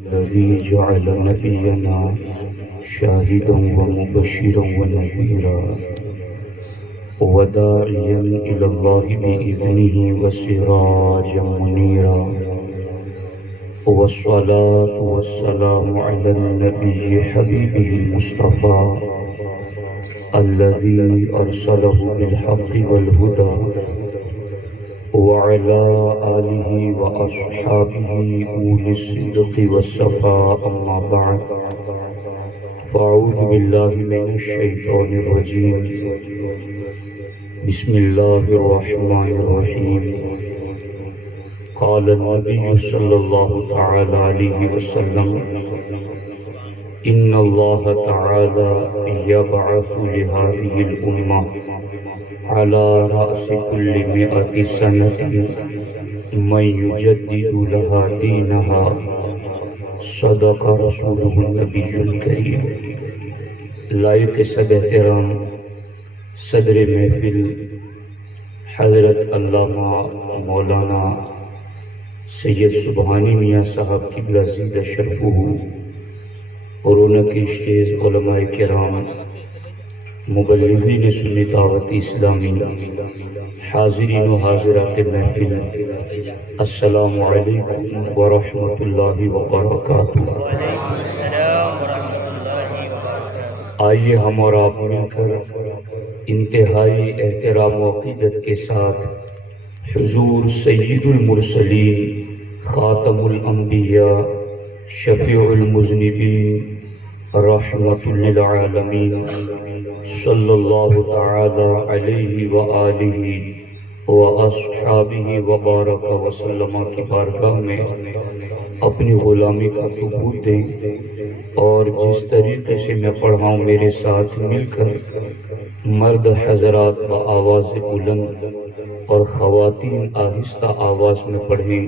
الذي جعل نبينا شاهدا ومبشرا ونذيرا وداعيا إلى الله بإذنه وسراجا منيرا، والصلاة والسلام على النبي حبيبه المصطفى الذي أرسله بالحق والهدى، وعلى آله وأصحابه أولي الصدق والصفاء. أما بعد، فأعوذ بالله من الشيطان الرجيم. بسم الله الرحمن الرحيم. قال النبي صلى الله تعالى عليه وسلم: إن الله تعالى يبعث لهذه الأمة على رأس كل 100 سنة من يجدد لها دينها. صدق رسوله النبي الكريم. لائق صد احترام صدر محفل حضرت علامہ مولانا سید سبحانی میاں صاحب قبلہ زیدہ شرفہ، اور ان کے اسٹیز علماء کرام، مبلغین سنی دعوت اسلامی، حاضرین و حاضرات محفل، السلام علیکم ورحمۃ اللہ وبرکاتہ۔ آئیے ہم اور آپ مل کر انتہائی احترام و عقیدت کے ساتھ حضور سید المرسلین، خاتم الانبیاء، شفیع المذنبین، رحمت للعالمین، صلی اللہ تعالی علیہ وآلہ واصحابہ وبارک وسلم کی بارگاہ میں اپنی غلامی کا ثبوت دیں، اور جس طریقے سے میں پڑھاؤں میرے ساتھ مل کر مرد حضرات بآواز بلند اور خواتین آہستہ آواز میں پڑھیں: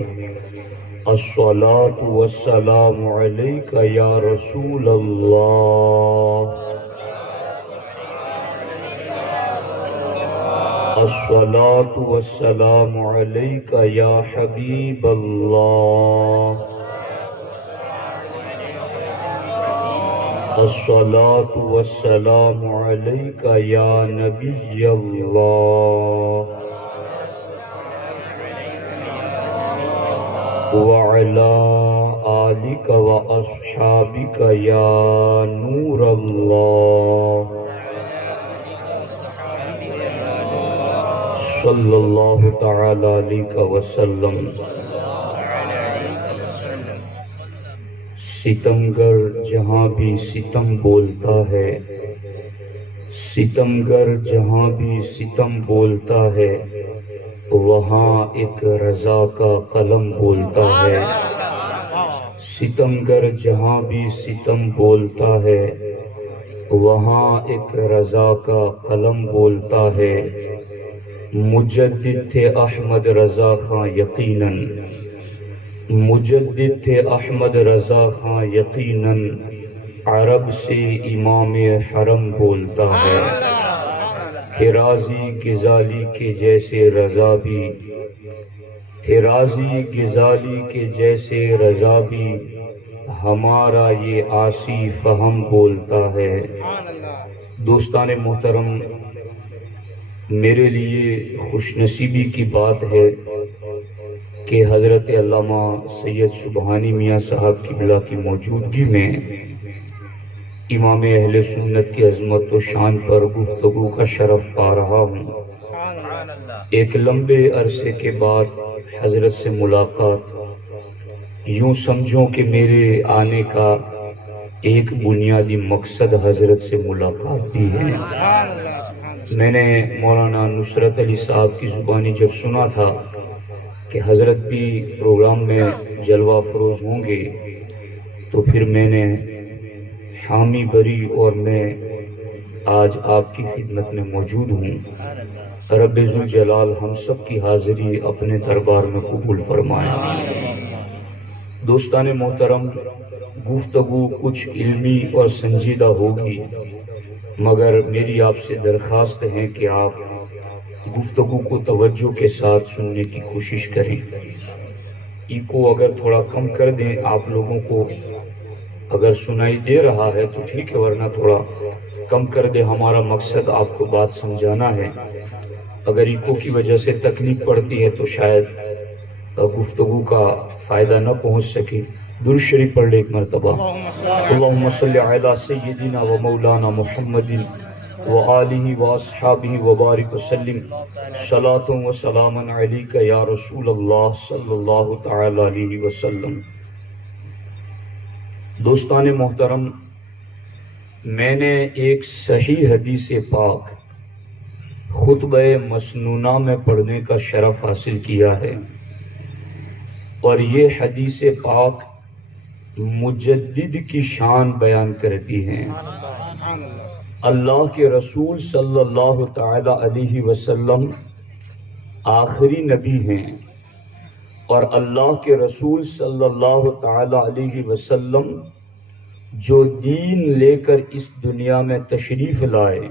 الصلاة والسلام علیک یا رسول اللہ، الصلاة والسلام علیک یا حبیب اللہ، الصلاة والسلام علیک یا نبی اللہ، وعلى آلك وأصحابك يا نور الله، صلی اللہ تعالی علیہ وسلم۔ ستمگر جہاں بھی ستم بولتا ہے، ستمگر جہاں بھی ستم بولتا ہے، وہاں ایک رضا کا قلم بولتا ہے۔ ستمگر جہاں بھی ستم بولتا ہے، وہاں ایک رضا کا قلم بولتا ہے۔ مجدد تھے احمد رضا خاں یقیناً، مجدد تھے احمد رضا خاں یقیناً، عرب سے امام حرم بولتا ہے۔ حرازی غزالی کے جیسے رضا بھی، حرازی غزالی کے جیسے رضا بھی، ہمارا یہ عاصی فہم بولتا ہے۔ دوستان محترم، میرے لیے خوش نصیبی کی بات ہے کہ حضرت علامہ سید سبحانی میاں صاحب قبلہ کی موجودگی میں امام اہل سنت کی عظمت و شان پر گفتگو کا شرف پا رہا ہوں۔ ایک لمبے عرصے کے بعد حضرت سے ملاقات، یوں سمجھوں کہ میرے آنے کا ایک بنیادی مقصد حضرت سے ملاقات بھی ہے۔ میں نے مولانا نصرت علی صاحب کی زبانی جب سنا تھا کہ حضرت بھی پروگرام میں جلوہ فروز ہوں گے، تو پھر میں نے حامی بری اور میں آج آپ کی خدمت میں موجود ہوں۔ رب ذوالجلال ہم سب کی حاضری اپنے دربار میں قبول فرمائے۔ دوستان محترم، گفتگو کچھ علمی اور سنجیدہ ہوگی، مگر میری آپ سے درخواست ہے کہ آپ گفتگو کو توجہ کے ساتھ سننے کی کوشش کریں۔ ایکو اگر تھوڑا کم کر دیں آپ لوگوں کو، اگر سنائی دے رہا ہے تو ٹھیک ہے، ورنہ تھوڑا کم کر دیں، ہمارا مقصد آپ کو بات سمجھانا ہے۔ اگر ایکو کی وجہ سے تکلیف پڑتی ہے تو شاید گفتگو کا فائدہ نہ پہنچ سکے۔ درود شریف پڑھ لے ایک مرتبہ۔ اللہم صلی علی سیدنا و مولانا محمد وآلہ واصحابہ وبارک وسلم، صلاۃ و سلاما علیک یا رسول اللہ صلی اللہ تعالی علیہ وسلم۔ دوستان محترم، میں نے ایک صحیح حدیث پاک خطبہ مسنونہ میں پڑھنے کا شرف حاصل کیا ہے، اور یہ حدیث پاک مجدد کی شان بیان کرتی ہیں۔ اللہ کے رسول صلی اللہ تعالی علیہ وسلم آخری نبی ہیں، اور اللہ کے رسول صلی اللہ تعالی علیہ وسلم جو دین لے کر اس دنیا میں تشریف لائے،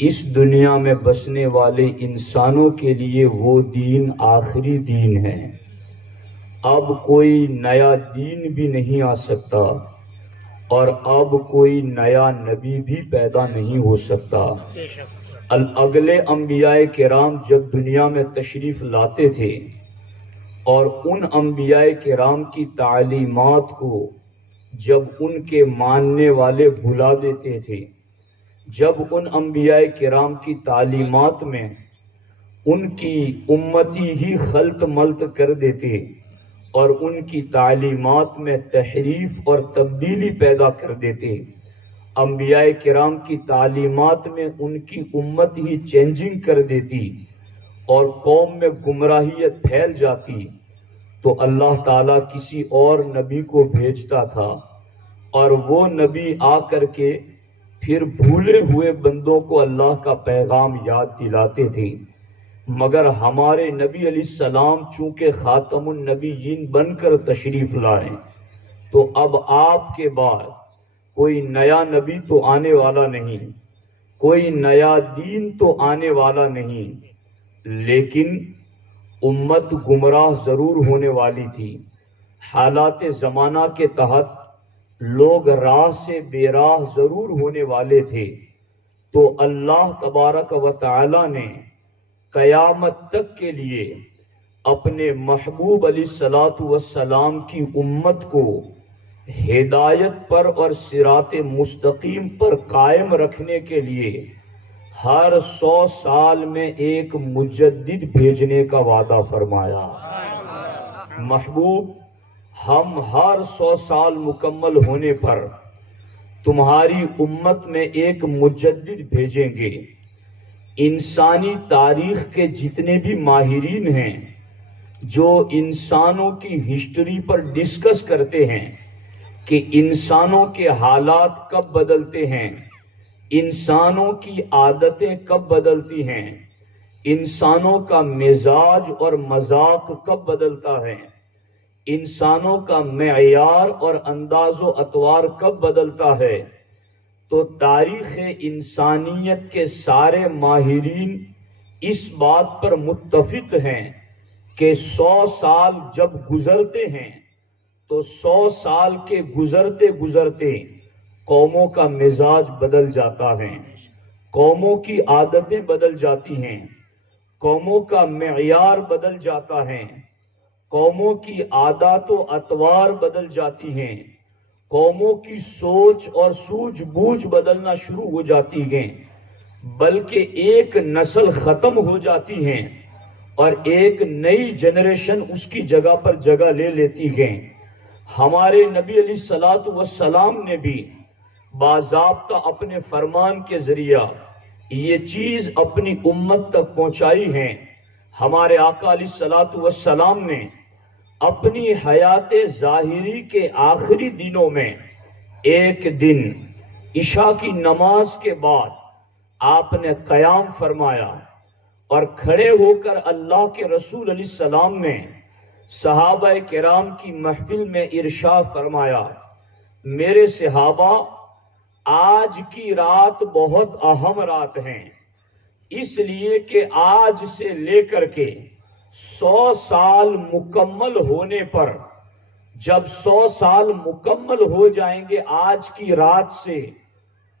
اس دنیا میں بسنے والے انسانوں کے لیے وہ دین آخری دین ہے۔ اب کوئی نیا دین بھی نہیں آ سکتا، اور اب کوئی نیا نبی بھی پیدا نہیں ہو سکتا۔ اگلے انبیاء کرام جب دنیا میں تشریف لاتے تھے اور ان انبیاء کرام کی تعلیمات کو جب ان کے ماننے والے بھلا دیتے تھے، جب ان انبیاء کرام کی تعلیمات میں ان کی امتی ہی خلط ملط کر دیتے اور ان کی تعلیمات میں تحریف اور تبدیلی پیدا کر دیتے، انبیاء کرام کی تعلیمات میں ان کی امت ہی چینجنگ کر دیتی اور قوم میں گمراہیت پھیل جاتی، تو اللہ تعالیٰ کسی اور نبی کو بھیجتا تھا، اور وہ نبی آ کر کے پھر بھولے ہوئے بندوں کو اللہ کا پیغام یاد دلاتے تھے۔ مگر ہمارے نبی علیہ السلام چونکہ خاتم النبیین بن کر تشریف لائے، تو اب آپ کے بعد کوئی نیا نبی تو آنے والا نہیں، کوئی نیا دین تو آنے والا نہیں، لیکن امت گمراہ ضرور ہونے والی تھی۔ حالات زمانہ کے تحت لوگ راہ سے بے راہ ضرور ہونے والے تھے، تو اللہ تبارک و تعالی نے قیامت تک کے لیے اپنے محبوب علیہ الصلوۃ والسلام کی امت کو ہدایت پر اور صراط مستقیم پر قائم رکھنے کے لیے ہر 100 سال میں ایک مجدد بھیجنے کا وعدہ فرمایا۔ محبوب، ہم ہر 100 سال مکمل ہونے پر تمہاری امت میں ایک مجدد بھیجیں گے۔ انسانی تاریخ کے جتنے بھی ماہرین ہیں جو انسانوں کی ہسٹری پر ڈسکس کرتے ہیں کہ انسانوں کے حالات کب بدلتے ہیں، انسانوں کی عادتیں کب بدلتی ہیں، انسانوں کا مزاج اور مذاق کب بدلتا ہے، انسانوں کا معیار اور انداز و اطوار کب بدلتا ہے، تو تاریخ انسانیت کے سارے ماہرین اس بات پر متفق ہیں کہ 100 سال جب گزرتے ہیں تو 100 سال کے گزرتے گزرتے قوموں کا مزاج بدل جاتا ہے، قوموں کی عادتیں بدل جاتی ہیں، قوموں کا معیار بدل جاتا ہے، قوموں کی عادات و اطوار بدل جاتی ہیں، قوموں کی سوچ اور سوجھ بوجھ بدلنا شروع ہو جاتی ہیں، بلکہ ایک نسل ختم ہو جاتی ہیں اور ایک نئی جنریشن اس کی جگہ پر جگہ لے لیتی ہیں۔ ہمارے نبی علیہ الصلوۃ والسلام نے بھی باضابطہ اپنے فرمان کے ذریعہ یہ چیز اپنی امت تک پہنچائی ہے۔ ہمارے آقا علیہ الصلوۃ والسلام نے اپنی حیات ظاہری کے آخری دنوں میں ایک دن عشاء کی نماز کے بعد آپ نے قیام فرمایا اور کھڑے ہو کر اللہ کے رسول علیہ السلام نے صحابہ کرام کی محفل میں ارشاد فرمایا، میرے صحابہ، آج کی رات بہت اہم رات ہے، اس لیے کہ آج سے لے کر کے 100 سال مکمل ہونے پر، جب 100 سال مکمل ہو جائیں گے آج کی رات سے،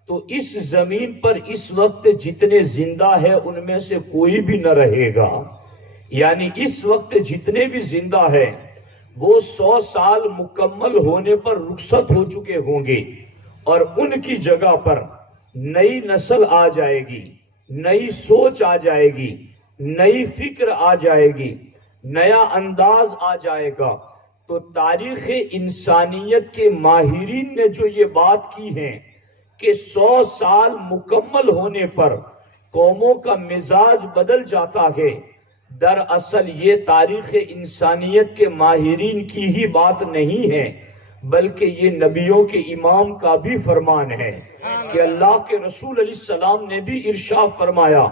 تو اس زمین پر اس وقت جتنے زندہ ہیں ان میں سے کوئی بھی نہ رہے گا. یعنی اس وقت جتنے بھی زندہ ہیں وہ 100 سال مکمل ہونے پر رخصت ہو چکے ہوں گے، اور ان کی جگہ پر نئی نسل آ جائے گی، نئی سوچ آ جائے گی، نئی فکر آ جائے گی، نیا انداز آ جائے گا. تو تاریخ انسانیت کے ماہرین نے جو یہ بات کی ہے کہ 100 سال مکمل ہونے پر قوموں کا مزاج بدل جاتا ہے، دراصل یہ تاریخ انسانیت کے ماہرین کی ہی بات نہیں ہے، بلکہ یہ نبیوں کے امام کا بھی فرمان ہے کہ اللہ کے رسول علیہ السلام نے بھی ارشاد فرمایا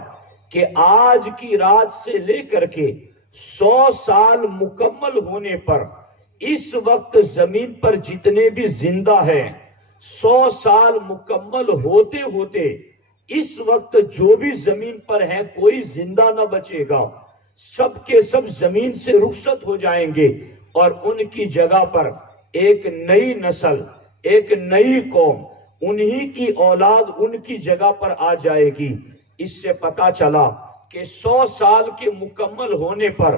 کہ آج کی رات سے لے کر کے 100 سال مکمل ہونے پر اس وقت زمین پر جتنے بھی زندہ ہیں، 100 سال مکمل ہوتے ہوتے اس وقت جو بھی زمین پر ہیں کوئی زندہ نہ بچے گا، سب کے سب زمین سے رخصت ہو جائیں گے، اور ان کی جگہ پر ایک نئی نسل، ایک نئی قوم، انہی کی اولاد ان کی جگہ پر آ جائے گی. اس سے پتا چلا کہ 100 سال کے مکمل ہونے پر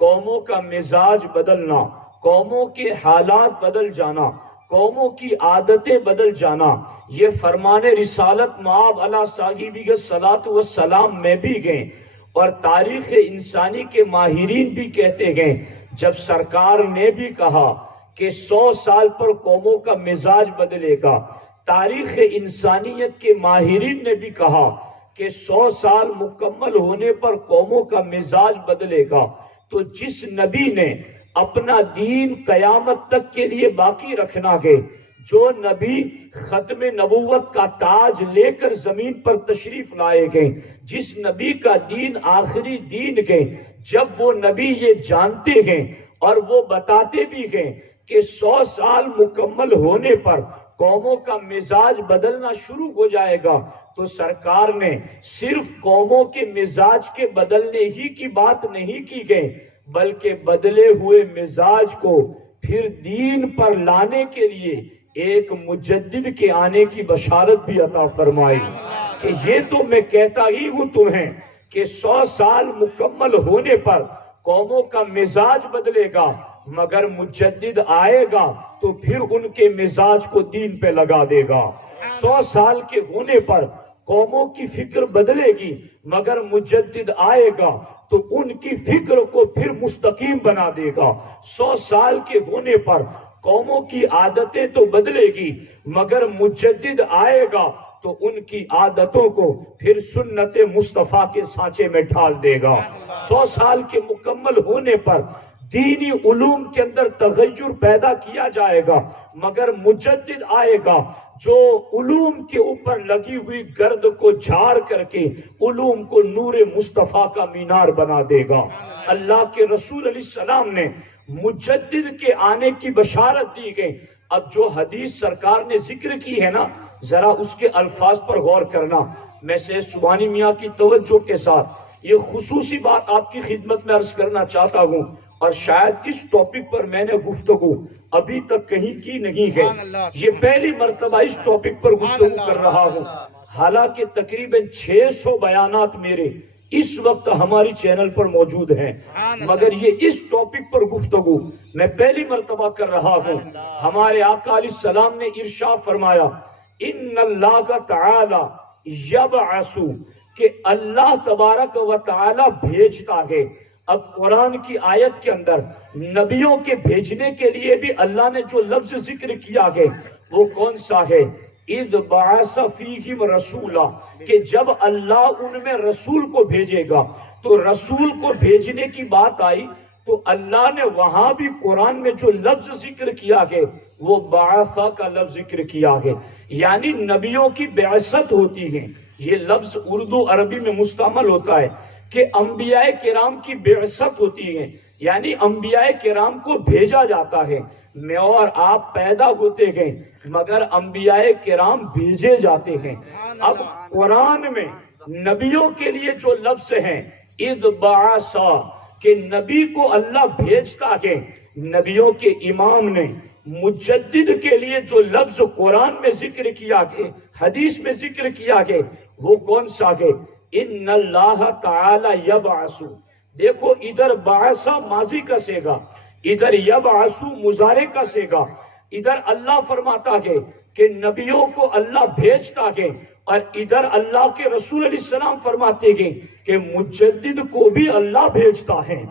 قوموں کا مزاج بدلنا، قوموں کے حالات بدل جانا، قوموں کی عادتیں بدل جانا، یہ فرمان رسالت مآب علی صاحبہ الصلاۃ والسلام میں بھی گئے، اور تاریخ انسانی کے ماہرین بھی کہتے گئے. جب سرکار نے بھی کہا کہ 100 سال پر قوموں کا مزاج بدلے گا، تاریخ انسانیت کے ماہرین نے بھی کہا کہ 100 سال مکمل ہونے پر قوموں کا مزاج بدلے گا، تو جس نبی نے اپنا دین قیامت تک کے لیے باقی رکھنا ہے، جو نبی ختم نبوت کا تاج لے کر زمین پر تشریف لائے گئے، جس نبی کا دین آخری دین ہے، جب وہ نبی یہ جانتے ہیں اور وہ بتاتے بھی گئے کہ 100 سال مکمل ہونے پر قوموں کا مزاج بدلنا شروع ہو جائے گا، تو سرکار نے صرف قوموں کے مزاج کے بدلنے ہی کی بات نہیں کی گئی، بلکہ بدلے ہوئے مزاج کو پھر دین پر لانے کے لیے ایک مجدد کے آنے کی بشارت بھی عطا فرمائی کہ یہ تو میں کہتا ہی ہوں تمہیں کہ 100 سال مکمل ہونے پر قوموں کا مزاج بدلے گا، مگر مجدد آئے گا تو پھر ان کے مزاج کو دین پہ لگا دے گا. 100 سال کے ہونے پر قوموں کی فکر بدلے گی، مگر مجدد آئے گا تو ان کی فکر کو پھر مستقیم بنا دے گا. 100 سال کے ہونے پر قوموں کی عادتیں تو بدلے گی، مگر مجدد آئے گا تو ان کی عادتوں کو پھر سنت مصطفیٰ کے سانچے میں ڈھال دے گا. 100 سال کے مکمل ہونے پر دینی علوم کے اندر تغیر پیدا کیا جائے گا، مگر مجدد آئے گا جو علوم کے اوپر لگی ہوئی گرد کو جھاڑ کر کے علوم کو نور مصطفیٰ کا مینار بنا دے گا. اللہ کے رسول علیہ السلام نے مجدد کے آنے کی بشارت دی گئی. اب جو حدیث سرکار نے ذکر کی ہے نا، ذرا اس کے الفاظ پر غور کرنا. میں سید سبحانی میاں کی توجہ کے ساتھ یہ خصوصی بات آپ کی خدمت میں عرض کرنا چاہتا ہوں، اور شاید اس ٹاپک پر میں نے گفتگو ابھی تک کہیں کی نہیں ہے. یہ پہلی مرتبہ اس ٹاپک پر گفتگو کر رہا ہوں، حالانکہ تقریباً 600 بیانات میرے اس وقت ہماری چینل پر موجود ہیں، مگر یہ اس ٹاپک پر گفتگو میں پہلی مرتبہ کر رہا ہوں. ہمارے آقا علیہ السلام نے ارشاد فرمایا ان اللہ تعالی یبعث، کہ اللہ تبارک و تعالی بھیجتا ہے. اب قرآن کی آیت کے اندر نبیوں کے بھیجنے کے لیے بھی اللہ نے جو لفظ ذکر کیا ہے وہ کون سا ہے؟ اذ بعث فیہم رسولا، کہ جب اللہ ان میں رسول کو بھیجے گا. تو رسول کو بھیجنے کی بات آئی تو اللہ نے وہاں بھی قرآن میں جو لفظ ذکر کیا ہے وہ بعث کا لفظ ذکر کیا ہے، یعنی نبیوں کی بعثت ہوتی ہے. یہ لفظ اردو عربی میں مستعمل ہوتا ہے کہ انبیاء کرام کی بعثت ہوتی ہے، یعنی انبیاء کرام کو بھیجا جاتا ہے. میں اور آپ پیدا ہوتے گئے مگر انبیاء کرام بھیجے جاتے ہیں. اب قرآن میں نبیوں کے لیے جو لفظ ہیں اذ بعث، کہ نبی کو اللہ بھیجتا ہے، نبیوں کے امام نے مجدد کے لیے جو لفظ قرآن میں ذکر کیا گیا، حدیث میں ذکر کیا گیا، وہ کون سا ہے؟ ان اللہ تعالی یبعث. دیکھو ادھر بعث ماضی کا صیغہ، ادھر یبعث مضارع کا صیغہ. ادھر اللہ فرماتا ہے کہ نبیوں کو اللہ بھیجتا ہے، اور ادھر اللہ کے رسول علیہ السلام فرماتے ہیں کہ مجدد کو بھی اللہ بھیجتا ہے.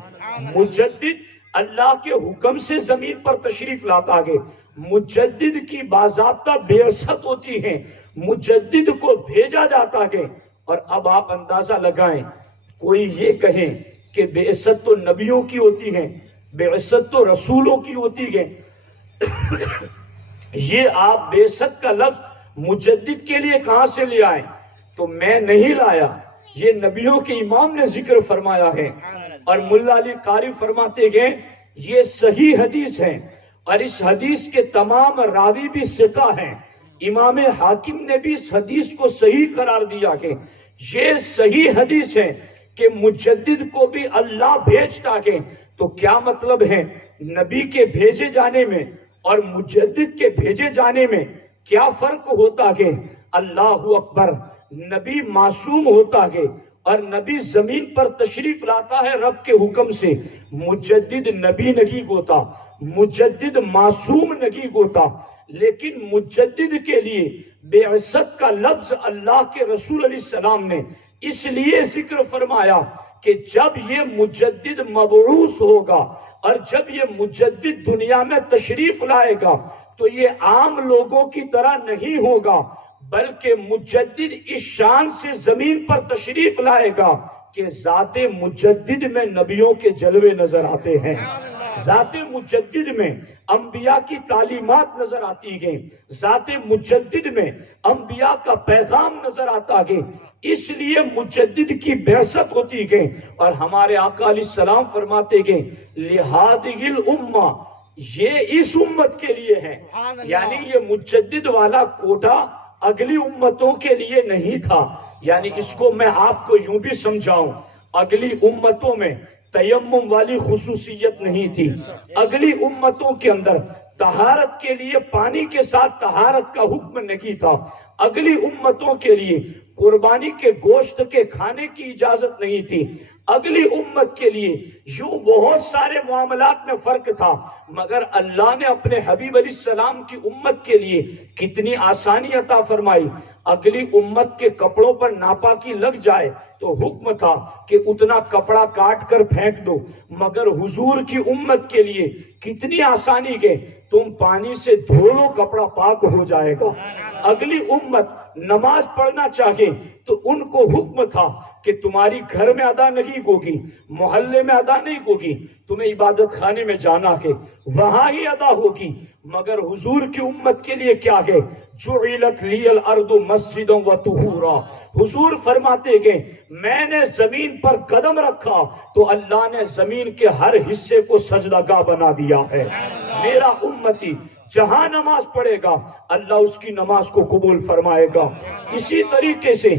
مجدد اللہ کے حکم سے زمین پر تشریف لاتا ہے. مجدد کی باضابطہ بعثت ہوتی ہے، مجدد کو بھیجا جاتا ہے. اور اب آپ اندازہ لگائیں، کوئی یہ کہیں کہ بعثت تو نبیوں کی ہوتی ہے، بعثت تو رسولوں کی ہوتی ہے، یہ آپ بعثت کا لفظ مجدد کے لیے کہاں سے لے آئے؟ تو میں نہیں لایا، یہ نبیوں کے امام نے ذکر فرمایا ہے. اور ملا علی قاری فرماتے گئے یہ صحیح حدیث ہے، اور اس حدیث کے تمام راوی بھی ثقہ ہیں. امام حاکم نے بھی اس حدیث کو صحیح قرار دیا کہ یہ صحیح حدیث ہے کہ مجدد کو بھی اللہ بھیجتا ہے. تو کیا مطلب ہے؟ نبی کے بھیجے جانے میں اور مجدد کے بھیجے جانے میں کیا فرق ہوتا ہے؟ اللہ اکبر. نبی معصوم ہوتا ہے اور نبی زمین پر تشریف لاتا ہے رب کے حکم سے. مجدد نبی نہیں ہوتا، مجدد معصوم نہیں ہوتا. لیکن مجدد کے لیے بعثت کا لفظ اللہ کے رسول علیہ السلام نے اس لیے ذکر فرمایا کہ جب یہ مجدد مبعوث ہوگا اور جب یہ مجدد دنیا میں تشریف لائے گا تو یہ عام لوگوں کی طرح نہیں ہوگا، بلکہ مجدد اس شان سے زمین پر تشریف لائے گا کہ ذات مجدد میں نبیوں کے جلوے نظر آتے ہیں، ذات مجدد میں انبیاء کی تعلیمات نظر آتی گئیں، ذات مجدد میں انبیاء کا پیغام نظر آتا گئے. اس لیے مجدد کی بعثت ہوتی گئی. اور ہمارے آقا علیہ السلام فرماتے گئے لِهَذِهِ الْأُمَّةِ، یہ اس امت کے لیے ہے. یعنی یہ مجدد والا کوٹا اگلی امتوں کے لیے نہیں تھا. یعنی اس کو میں آپ کو یوں بھی سمجھاؤں، اگلی امتوں میں تیمم والی خصوصیت نہیں تھی، اگلی امتوں کے اندر طہارت کے لیے پانی کے ساتھ طہارت کا حکم نہیں تھا، اگلی امتوں کے لیے قربانی کے گوشت کے کھانے کی اجازت نہیں تھی، اگلی امت کے لیے یوں بہت سارے معاملات میں فرق تھا. مگر اللہ نے اپنے حبیب علیہ السلام کی امت کے لیے کتنی آسانی عطا فرمائی. اگلی امت کے کپڑوں پر ناپاکی لگ جائے تو حکم تھا کہ اتنا کپڑا کاٹ کر پھینک دو. مگر حضور کی امت کے لیے کتنی آسانی گئے، تم پانی سے دھو لو کپڑا پاک ہو جائے گا. اگلی امت نماز پڑھنا چاہے تو ان کو حکم تھا کہ تمہاری گھر میں ادا نہیں ہوگی، محلے میں ادا نہیں ہوگی، تمہیں عبادت خانے میں جانا ہے، وہاں ہی ادا ہوگی. مگر حضور کی امت کے لیے کیا ہے؟ جعلت لی الارض مسجدا وطہورا. حضور فرماتے گئے میں نے زمین پر قدم رکھا تو اللہ نے زمین کے ہر حصے کو سجدہ گاہ بنا دیا ہے. میرا امتی جہاں نماز پڑھے گا اللہ اس کی نماز کو قبول فرمائے گا. اسی طریقے سے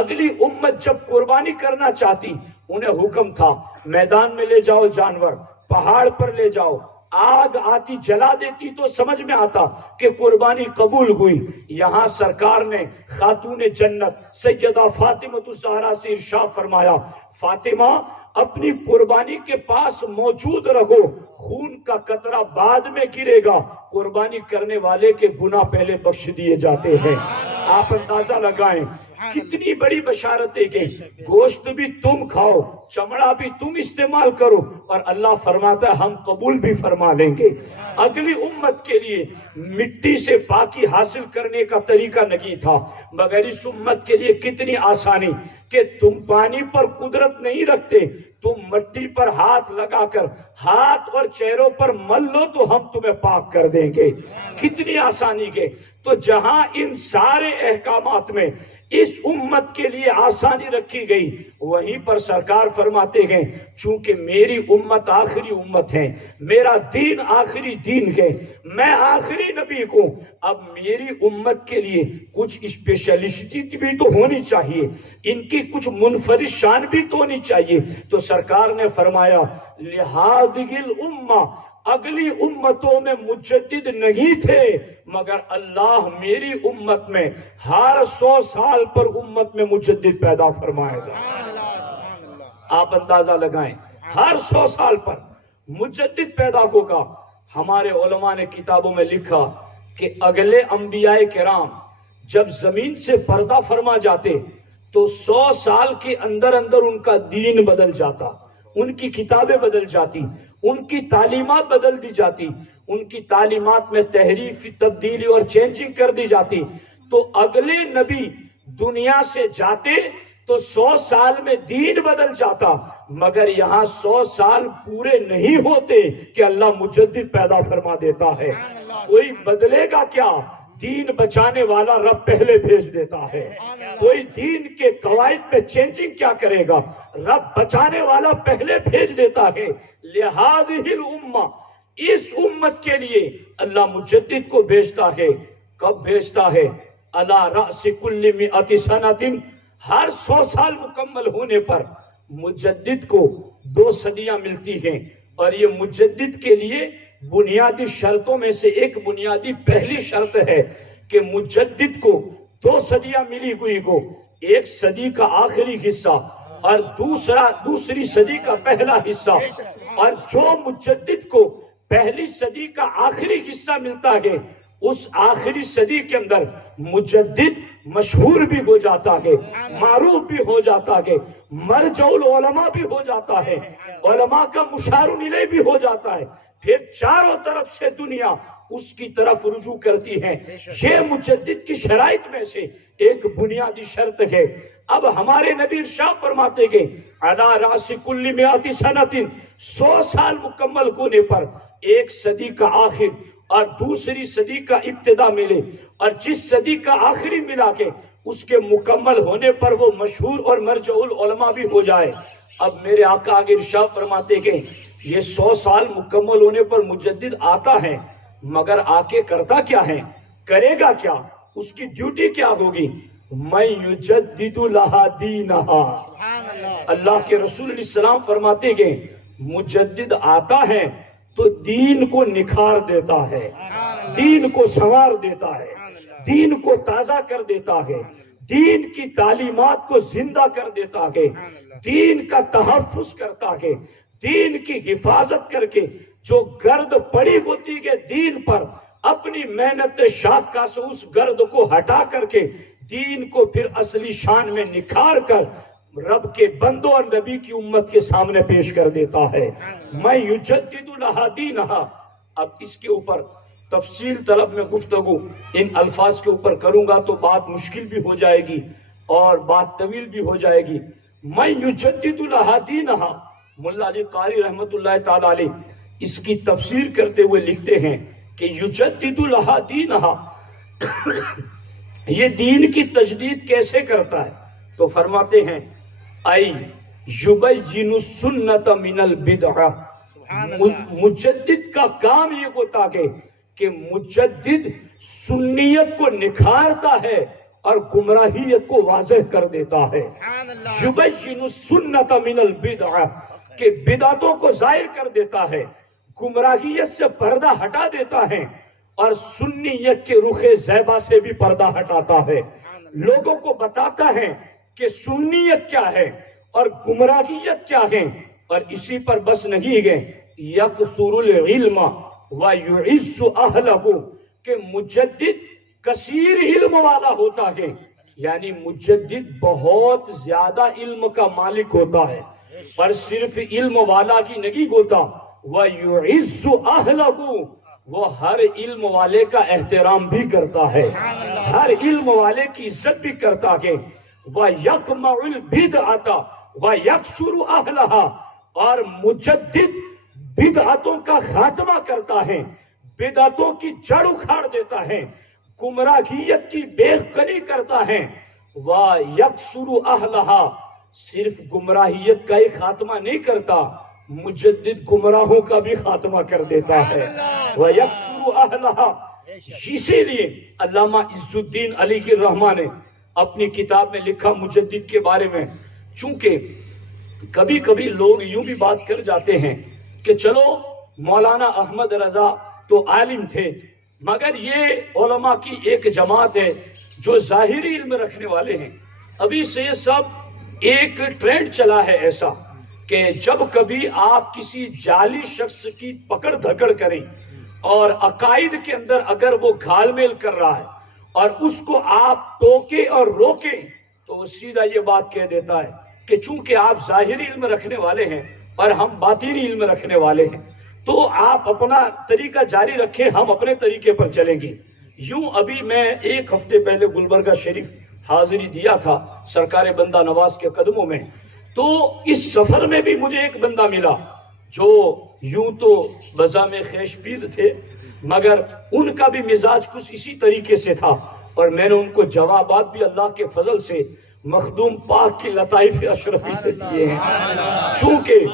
اگلی امت جب قربانی کرنا چاہتی انہیں حکم تھا میدان میں لے جاؤ جانور، پہاڑ پر لے جاؤ، آگ آتی جلا دیتی تو سمجھ میں آتا کہ قربانی قبول ہوئی. یہاں سرکار نے خاتون جنت سیدہ فاطمہ الزہرا سے ارشاد فرمایا فاطمہ اپنی قربانی کے پاس موجود رہو، خون کا قطرہ بعد میں گرے گا، قربانی کرنے والے کے گناہ پہلے بخش دیے جاتے ہیں. آپ اندازہ لگائیں کتنی بڑی بشارتیں کہ گوشت بھی تم کھاؤ، چمڑا بھی تم استعمال کرو، اور اللہ فرماتا ہے ہم قبول بھی فرما لیں گے. اگلی امت کے لیے مٹی سے پاکی حاصل کرنے کا طریقہ نہیں تھا، مگر اس امت کے لیے کتنی آسانی کہ تم پانی پر قدرت نہیں رکھتے، تم مٹی پر ہاتھ لگا کر ہاتھ اور چہروں پر مل لو تو ہم تمہیں پاک کر دیں گے. کتنی آسانی کے. تو جہاں ان سارے احکامات میں اس امت کے لیے آسانی رکھی گئی. وہیں پر سرکار فرماتے ہیں چونکہ میری امت آخری امت ہے, میرا دین آخری دین ہے, میں آخری نبی کو, اب میری امت کے لیے کچھ اسپیشلسٹی بھی تو ہونی چاہیے, ان کی کچھ منفرد شان بھی تو ہونی چاہیے. تو سرکار نے فرمایا لہذہ الامہ, اگلی امتوں میں مجدد نہیں تھے مگر اللہ میری امت میں ہر 100 سال پر امت میں مجدد پیدا فرمائے گا. آپ اندازہ لگائیں, ہر 100 سال پر مجدد پیدا ہوگا. ہمارے علماء نے کتابوں میں لکھا کہ اگلے انبیاء کرام جب زمین سے پردہ فرما جاتے تو 100 سال کے اندر اندر ان کا دین بدل جاتا, ان کی کتابیں بدل جاتی, ان کی تعلیمات بدل دی جاتی, ان کی تعلیمات میں تحریف, تبدیلی اور چینجنگ کر دی جاتی. تو اگلے نبی دنیا سے جاتے تو 100 سال میں دین بدل جاتا, مگر یہاں 100 سال پورے نہیں ہوتے کہ اللہ مجدد پیدا فرما دیتا ہے. کوئی بدلے گا کیا؟ دین بچانے والا رب پہلے بھیج دیتا ہے. کوئی دین کے قواعد میں چینجنگ کیا کرے گا؟ رب بچانے والا پہلے بھیج دیتا ہے. لہذہ الامہ, اس امت کے لیے اللہ مجدد کو بھیجتا ہے. کب بھیجتا ہے؟ علی رأس کل 100 سنۃ, ہر 100 سال مکمل ہونے پر مجدد کو 2 صدیاں ملتی ہیں. اور یہ مجدد کے لیے بنیادی شرطوں میں سے ایک بنیادی پہلی شرط ہے کہ مجدد کو 2 صدیاں ملی ہوئی کو, 1 صدی کا آخری حصہ اور دوسری صدی کا پہلا حصہ. اور جو مجدد کو پہلی صدی کا آخری حصہ ملتا ہے اس آخری صدی کے اندر مجدد مشہور بھی ہو جاتا ہے, معروف بھی ہو جاتا ہے, مرجع العلماء بھی ہو جاتا ہے, علماء کا مشار الیہ بھی ہو جاتا ہے. پھر چاروں طرف سے دنیا اس کی طرف رجوع کرتی ہے. یہ مجدد کی شرائط میں سے ایک بنیادی شرط ہے. اب ہمارے نبی ارشاد فرماتے گئے علی رأس کل 100 سنۃ, 100 سال مکمل ہونے پر 1 صدی کا آخر اور دوسری صدی کا ابتدا ملے, اور جس صدی کا آخری ملا کے اس کے مکمل ہونے پر وہ مشہور اور مرجع العلماء بھی ہو جائے. اب میرے آقا آگے ارشاد فرماتے گئے یہ 100 سال مکمل ہونے پر مجدد آتا ہے, مگر آ کے کرتا کیا ہے, کرے گا کیا, اس کی ڈیوٹی کیا ہوگی؟ میں یجدد لہا دینہا. اللہ کے رسول علیہ السلام فرماتے گئے مجدد آتا ہے تو دین کو نکھار دیتا ہے, دین کو سنوار دیتا ہے, دین کو تازہ کر دیتا ہے, دین کی تعلیمات کو زندہ کر دیتا ہے, دین کا تحفظ کرتا ہے, دین کی حفاظت کر کے جو گرد پڑی ہوتی ہے دین پر اپنی محنت شاقہ سے اس گرد کو ہٹا کر کے دین کو پھر اصلی شان میں نکھار کر رب کے بندوں اور نبی کی امت کے سامنے پیش کر دیتا ہے. میں یجدد لہا دینہا. اب اس کے اوپر تفصیل طلب میں گفتگو ان الفاظ کے اوپر کروں گا تو بات مشکل بھی ہو جائے گی اور بات طویل بھی ہو جائے گی. میں یجدد لہا دینہا, ملا علی قاری رحمت اللہ تعالی علیہ اس کی تفسیر کرتے ہوئے لکھتے ہیں کہ یجدد لہا دینہا, یہ دین کی تجدید کیسے کرتا ہے؟ تو فرماتے ہیں ای یبین السنت من البدع. مجدد کا کام یہ ہوتا ہے کہ مجدد سنیت کو نکھارتا ہے اور گمراہیت کو واضح کر دیتا ہے. یبین السنت من البدع, کہ بدعتوں کو ظاہر کر دیتا ہے, گمراہیت سے پردہ ہٹا دیتا ہے اور سنیت کے رخ زیبا سے بھی پردہ ہٹاتا ہے. لوگوں کو بتاتا ہے کہ سنیت کیا ہے اور گمراہیت کیا ہے. اور اسی پر بس نہیں گئے, یکثر العلم ویعز اہلہ, کہ مجدد کثیر علم والا ہوتا ہے, یعنی مجدد بہت زیادہ علم کا مالک ہوتا ہے, پر صرف علم والا کی نہیں ہوتا. ویعز اہلہ, وہ ہر علم والے کا احترام بھی کرتا ہے, ہر علم والے کی عزت بھی کرتا ہے. وَيَقْمَعُ الْبِدْعَةَ وَيَكْسُرُ أَهْلَهَا, اور مجدد بدعتوں کا خاتمہ کرتا ہے, بدعتوں کی جڑ اکھاڑ دیتا ہے, گمراہیت کی بے کنی کرتا ہے, وَيَكْسُرُ أَهْلَهَا، صرف گمراہیت کا ہی خاتمہ نہیں کرتا، مجدد گمراہوں کا بھی خاتمہ کر دیتا ہے۔ وَيَكْسُرُ أَهْلَهَا، اسی لیے علامہ عز الدین علی کی رحمہ نے اپنی کتاب میں لکھا مجدد کے بارے میں، چونکہ کبھی کبھی لوگ یوں بھی بات کر جاتے ہیں کہ چلو مولانا احمد رضا تو عالم تھے، مگر یہ علماء کی ایک جماعت ہے جو ظاہری علم رکھنے والے ہیں۔ ابھی سے یہ سب ایک ٹرینڈ چلا ہے ایسا کہ جب کبھی آپ کسی جعلی شخص کی پکڑ دھکڑ کریں اور عقائد کے اندر اگر وہ گھال میل کر رہا ہے اور اس کو آپ ٹوکے اور روکیں تو وہ سیدھا یہ بات کہہ دیتا ہے کہ چونکہ آپ ظاہری علم رکھنے والے ہیں اور ہم باطنی علم رکھنے والے ہیں تو آپ اپنا طریقہ جاری رکھیں، ہم اپنے طریقے پر چلیں گے۔ یوں ابھی میں ایک ہفتے پہلے گلبرگہ شریف حاضری دیا تھا سرکار بندہ نواز کے قدموں میں، تو اس سفر میں بھی مجھے ایک بندہ ملا جو یوں تو بزم خیش پیر تھے مگر ان کا بھی مزاج کچھ اسی طریقے سے تھا، اور میں نے ان کو جوابات بھی اللہ کے فضل سے مخدوم پاک کی لطائف اشرفی سے دیے ہیں، چونکہ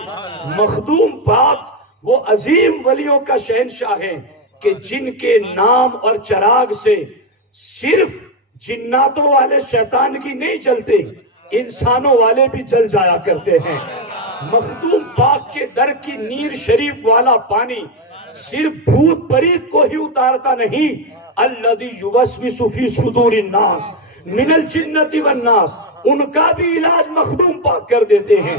مخدوم پاک وہ عظیم ولیوں کا شہنشاہ ہیں کہ جن کے نام اور چراغ سے صرف جناتوں والے شیطان کی نہیں جلتے، انسانوں والے بھی جل جایا کرتے ہیں۔ مخدوم پاک کے در کی نیر شریف والا پانی صرف بھوت پریت کو ہی اتارتا نہیں، الذی یوسوس فی صدور الناس من الجنۃ والناس، ان کا بھی علاج مخدوم پاک کر دیتے ہیں۔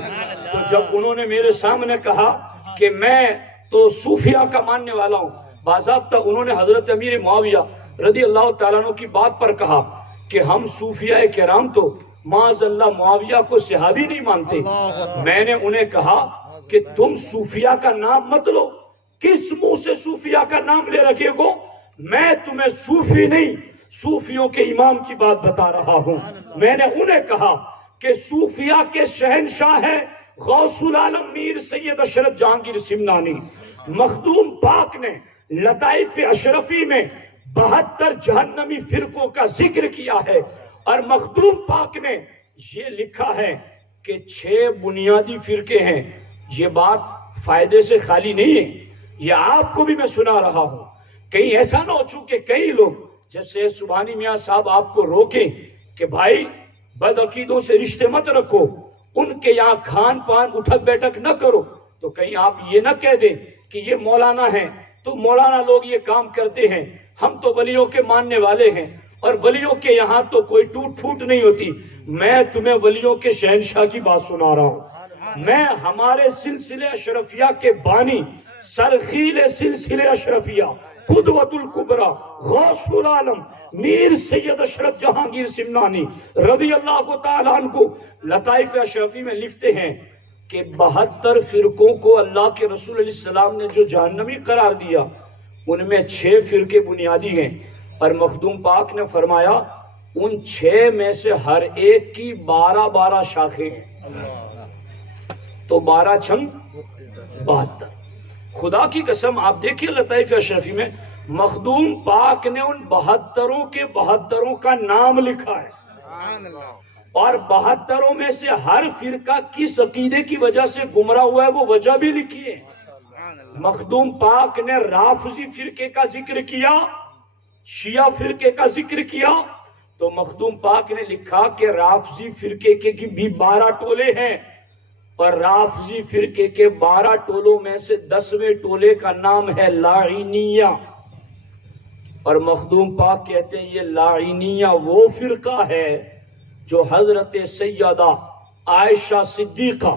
تو جب انہوں نے میرے سامنے کہا کہ میں تو صوفیہ کا ماننے والا ہوں، باضابطہ انہوں نے حضرت امیر معاویہ رضی اللہ تعالیٰ عنہ کی بات پر کہا کہ ہم صوفیہ کرام تو معاذ اللہ معاویہ کو صحابی نہیں مانتے۔ میں نے انہیں کہا کہ تم صوفیہ کا نام مت لو، کس منہ سے صوفیہ کا نام لے رکھے گو؟ میں تمہیں صوفی نہیں صوفیوں کے امام کی بات بتا رہا ہوں۔ میں نے انہیں کہا کہ صوفیہ کے شہنشاہ ہے غوث العالم میر سید اشرف جہانگیر سمنانی۔ مخدوم پاک نے لطائف اشرفی میں 72 جہنمی فرقوں کا ذکر کیا ہے، اور مخدوم پاک نے یہ لکھا ہے کہ 6 بنیادی فرقے ہیں۔ یہ بات فائدے سے خالی نہیں ہے، یہ آپ کو بھی میں سنا رہا ہوں، کہیں ایسا نہ ہو چونکہ کئی لوگ جب سید سبحانی میاں صاحب آپ کو روکیں کہ بھائی بد عقیدوں سے رشتے مت رکھو، ان کے یہاں کھان پان اٹھک بیٹھک نہ کرو، تو کہیں آپ یہ نہ کہہ دیں کہ یہ مولانا ہیں تو مولانا لوگ یہ کام کرتے ہیں، ہم تو ولیوں کے ماننے والے ہیں اور ولیوں کے یہاں تو کوئی ٹوٹ پھوٹ نہیں ہوتی۔ میں تمہیں ولیوں کے شہنشاہ کی بات سنا رہا ہوں، میں ہمارے سلسلے اشرفیہ کے بانی سرخیل سلسلے اشرفیہ قدوۃ الکبریٰ غوث العالم میر سید اشرف جہانگیر سمنانی رضی اللہ تعالیٰ عنہ کو لطائف اشرفی میں لکھتے ہیں کہ 72 فرقوں کو اللہ کے رسول علیہ السلام نے جو جہنمی قرار دیا ان میں 6 فرقے بنیادی ہیں، اور مخدوم پاک نے فرمایا ان 6 میں سے ہر ایک کی 12 شاخیں ہیں، تو 12 چھنگ 72۔ خدا کی قسم آپ دیکھیے لطائف اشرفی میں مخدوم پاک نے ان 72 کے 72 کا نام لکھا ہے، اور 72 میں سے ہر فرقہ کس عقیدے کی وجہ سے گمراہ ہوا ہے وہ وجہ بھی لکھی ہے۔ مخدوم پاک نے رافضی فرقے کا ذکر کیا، شیعہ فرقے کا ذکر کیا، تو مخدوم پاک نے لکھا کہ رافضی فرقے کے بھی 12 ٹولے ہیں، اور رافضی فرقے کے 12 ٹولوں میں سے 10ویں ٹولے کا نام ہے لاعینیہ، اور مخدوم پاک کہتے ہیں یہ لاعینیہ وہ فرقہ ہے جو حضرت سیدہ عائشہ صدیقہ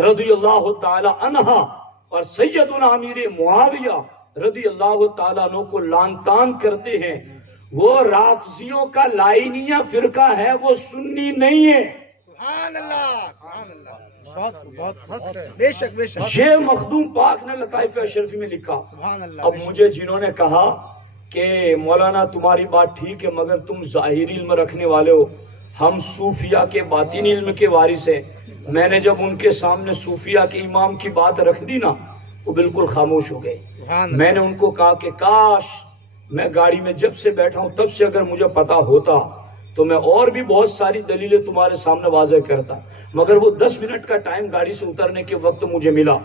رضی اللہ تعالی عنہا اور سیدنا امیر معاویہ رضی اللہ تعالیٰ عنہ کو لعن طعن کرتے ہیں۔ وہ رافضیوں کا لاعینیہ فرقہ ہے، وہ سنی نہیں ہے۔ سبحان اللہ، سبحان اللہ، بے شک بے شک، یہ مخدوم پاک نے لطائف اشرفی میں لکھا۔ سبحان اللہ۔ اب مجھے جنہوں نے کہا کہ مولانا تمہاری بات ٹھیک ہے مگر تم ظاہری علم رکھنے والے ہو، ہم صوفیہ کے باطنی علم کے وارث ہیں، میں نے جب ان کے سامنے صوفیہ کے امام کی بات رکھ دی نا وہ بالکل خاموش ہو گئے۔ میں نے ان کو کہا کہ کاش میں گاڑی میں جب سے بیٹھا ہوں تب سے اگر مجھے پتا ہوتا تو میں اور بھی بہت ساری دلیلیں تمہارے سامنے واضح کرتا، مگر وہ 10 منٹ کا ٹائم گاڑی سے اترنے کے وقت مجھے ملا.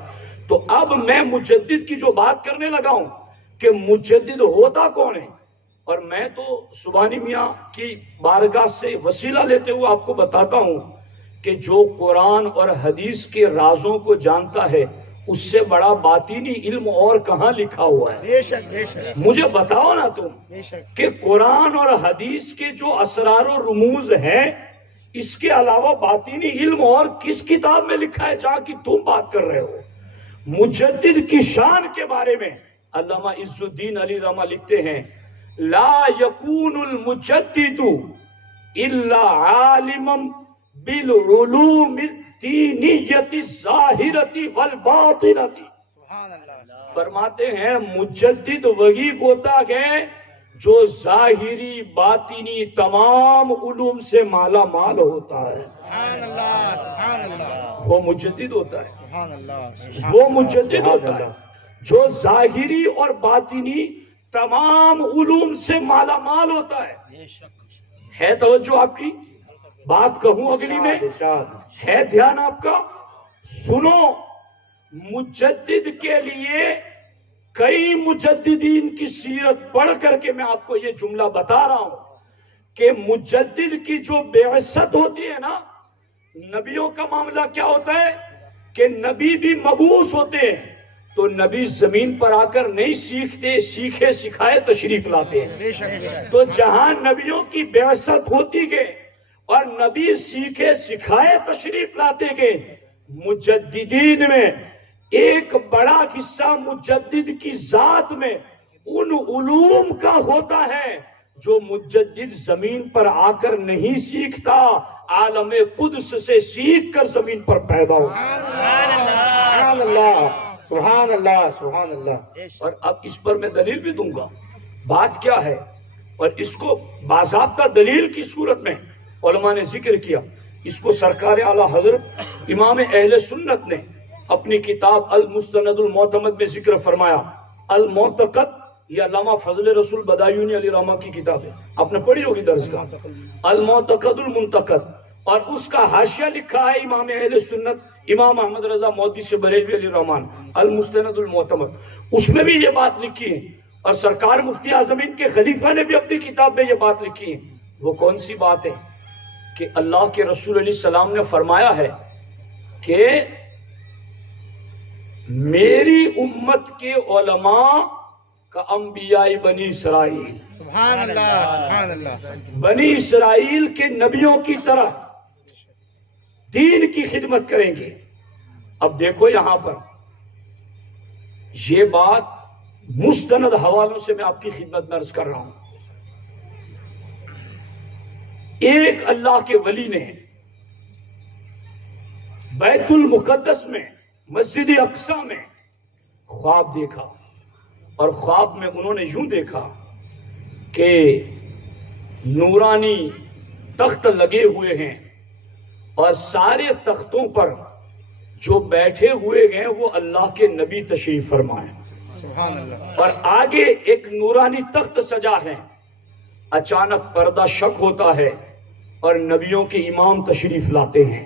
تو اب میں مجدد کی جو بات کرنے لگا ہوں کہ مجدد ہوتا کون ہے، اور میں تو سبحانی میاں کی بارگاہ سے وسیلہ لیتے ہوئے آپ کو بتاتا ہوں کہ جو قرآن اور حدیث کے رازوں کو جانتا ہے اس سے بڑا باطینی علم اور کہاں لکھا ہوا ہے. بے شک بے شک مجھے بتاؤ نا تم بے شک. کہ قرآن اور حدیث کے جو اسرار و رموز ہیں اس کے علاوہ باطینی علم اور کس کتاب میں لکھا ہے جہاں کی تم بات کر رہے ہو. مجدد کی شان کے بارے میں علامہ عز الدین علی رحمہ لکھتے ہیں لا یکون المجدد الا عالما بالعلوم الدینیت الظاہرۃ والباطنۃ. سبحان اللہ. فرماتے ہیں مجدد وہی ہوتا ہے جو ظاہری باطنی تمام علوم سے مالا مال ہوتا ہے، سبحان اللہ. سبحان اللہ. وہ مجدد ہوتا ہے. سبحان اللہ. وہ مجدد ہوتا ہے جو ظاہری اور باطنی تمام علوم سے مالا مال ہوتا ہے. بے شک. ہے توجہ آپ کی بات کہوں اگلی میں؟ ہے دھیان آپ کا؟ سنو، مجدد کے لیے کئی مجددین کی سیرت پڑھ کر کے میں آپ کو یہ جملہ بتا رہا ہوں کہ مجدد کی جو بعثت ہوتی ہے نا، نبیوں کا معاملہ کیا ہوتا ہے کہ نبی بھی مبعوث ہوتے ہیں تو نبی زمین پر آ کر نہیں سیکھتے، سیکھے سکھائے تشریف لاتے ہیں. بے شک بے شک. تو جہاں نبیوں کی بعثت ہوتی گئے اور نبی سیکھے سکھائے تشریف لاتے گئے، مجددین میں ایک بڑا حصہ مجدد کی ذات میں ان علوم کا ہوتا ہے جو مجدد زمین پر آ کر نہیں سیکھتا، عالم قدس سے سیکھ کر زمین پر پیدا ہو. سبحان اللہ. سبحان اللہ. سبحان اللہ. اور اب اس پر میں دلیل بھی دوں گا. بات کیا ہے، اور اس کو باضابطہ دلیل کی صورت میں علماء نے ذکر کیا. اس کو سرکار اعلیٰ حضرت امام اہل سنت نے اپنی کتاب المستند المعتمد میں ذکر فرمایا. المعتقد یہ علامہ فضل رسول بدایونی علی رحمہ کی کتاب ہے، آپ نے پڑھی ہوگی درس کا. المعتقد المنتقد، اور اس کا حاشیہ لکھا ہے امام اہل سنت امام احمد رضا مودی سے بریلوی علی رحمان، المستند المعتمد. اس میں بھی یہ بات لکھی ہے، اور سرکار مفتی اعظم ان کے خلیفہ نے بھی اپنی کتاب میں یہ بات لکھی ہے. وہ کون سی بات ہے کہ اللہ کے رسول علیہ السلام نے فرمایا ہے کہ میری امت کے علماء کا انبیاء بنی اسرائیل، سبحان اللہ. سبحان اللہ. بنی اسرائیل کے نبیوں کی طرح دین کی خدمت کریں گے. اب دیکھو یہاں پر یہ بات مستند حوالوں سے میں آپ کی خدمت میں عرض کر رہا ہوں. ایک اللہ کے ولی نے بیت المقدس میں مسجد اقصی میں خواب دیکھا، اور خواب میں انہوں نے یوں دیکھا کہ نورانی تخت لگے ہوئے ہیں اور سارے تختوں پر جو بیٹھے ہوئے ہیں وہ اللہ کے نبی تشریف فرما ہیں. سبحان اللہ. اور آگے ایک نورانی تخت سجا ہے. اچانک پردہ شک ہوتا ہے اور نبیوں کے امام تشریف لاتے ہیں.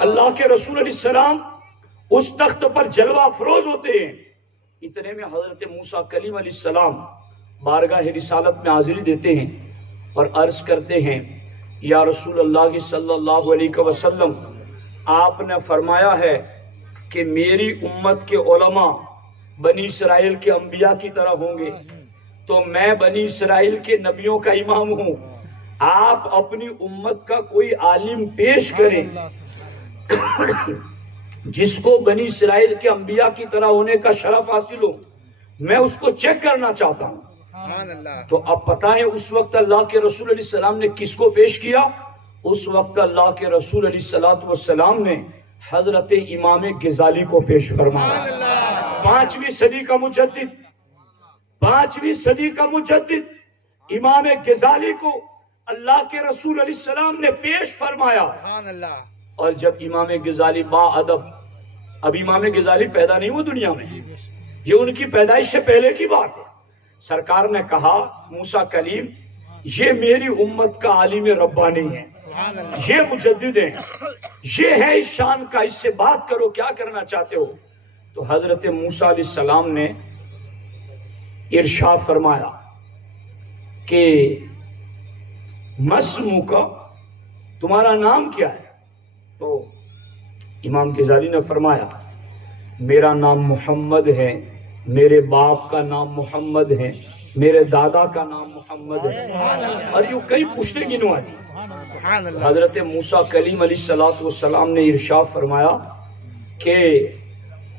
اللہ کے رسول علیہ السلام اس تخت پر جلوہ افروز ہوتے ہیں. اتنے میں حضرت موسیٰ کلیم علیہ السلام بارگاہ رسالت میں حاضری دیتے ہیں اور عرض کرتے ہیں یا رسول اللہ صلی اللہ علیہ وسلم، آپ نے فرمایا ہے کہ میری امت کے علماء بنی اسرائیل کے انبیاء کی طرح ہوں گے، تو میں بنی اسرائیل کے نبیوں کا امام ہوں. آپ اپنی امت کا کوئی عالم پیش کریں جس کو بنی اسرائیل کے انبیاء کی طرح ہونے کا شرف حاصل ہو، میں اس کو چیک کرنا چاہتا ہوں. سبحان اللہ. تو اب پتہ ہے اس وقت اللہ کے رسول علیہ السلام نے کس کو پیش کیا؟ اس وقت اللہ کے رسول علیہ السلام نے حضرت امام غزالی کو پیش فرمایا. 5ویں صدی کا مجدد، 5ویں صدی کا مجدد امام غزالی کو اللہ کے رسول علیہ السلام نے پیش فرمایا. سبحان اللہ. اور جب امام غزالی با ادب، اب امام غزالی پیدا نہیں ہوئے دنیا میں، یہ ان کی پیدائش سے پہلے کی بات ہے. سرکار نے کہا موسیٰ کلیم یہ میری امت کا عالم ربانی ہے، سبحان اللہ، یہ مجدد ہیں، یہ ہے اس شان کا، اس سے بات کرو، کیا کرنا چاہتے ہو؟ تو حضرت موسیٰ علیہ السلام نے ارشاد فرمایا کہ مسمو کا، تمہارا نام کیا ہے؟ تو امام غزالی نے فرمایا میرا نام محمد ہے، میرے باپ کا نام محمد ہے، میرے دادا کا نام محمد ہے، اور یوں کئی پوچھنے کی نوازی۔ سبحان اللہ، حضرت موسیٰ کلیم علیہ السلام نے ارشاد فرمایا کہ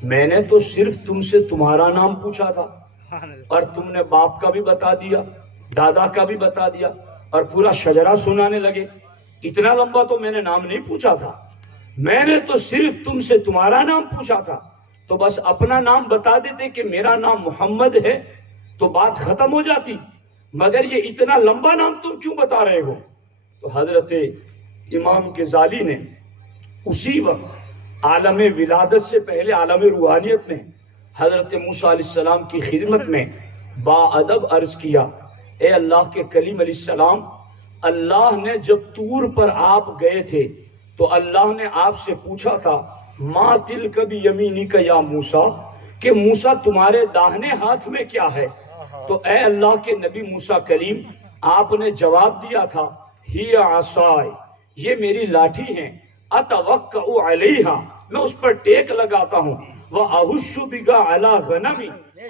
میں نے تو صرف تم سے تمہارا نام پوچھا تھا، سبحان اللہ، اور تم نے باپ کا بھی بتا دیا، دادا کا بھی بتا دیا، اور پورا شجرہ سنانے لگے۔ اتنا لمبا تو میں نے نام نہیں پوچھا تھا، میں نے تو صرف تم سے تمہارا نام پوچھا تھا، تو بس اپنا نام بتا دیتے کہ میرا نام محمد ہے تو بات ختم ہو جاتی، مگر یہ اتنا لمبا نام تم کیوں بتا رہے ہو؟ تو حضرت امام غزالی نے اسی وقت عالم ولادت سے پہلے عالم روحانیت میں حضرت موسیٰ علیہ السلام کی خدمت میں با ادب عرض کیا، اے اللہ کے کلیم علیہ السلام، اللہ نے جب طور پر آپ گئے تھے تو اللہ نے آپ سے پوچھا تھا ما تلک بیمینک یا موسیٰ، کہ موسیٰ تمہارے داہنے ہاتھ میں کیا ہے؟ تو اے اللہ کے نبی موسیٰ کلیم، آپ نے جواب دیا تھا ہی عصائے، یہ میری لاٹھی ہے، اتوکئ علیہا، میں اس پر ٹیک لگاتا ہوں، وَأَهُشُّ بِهَا عَلَى غَنَمِ،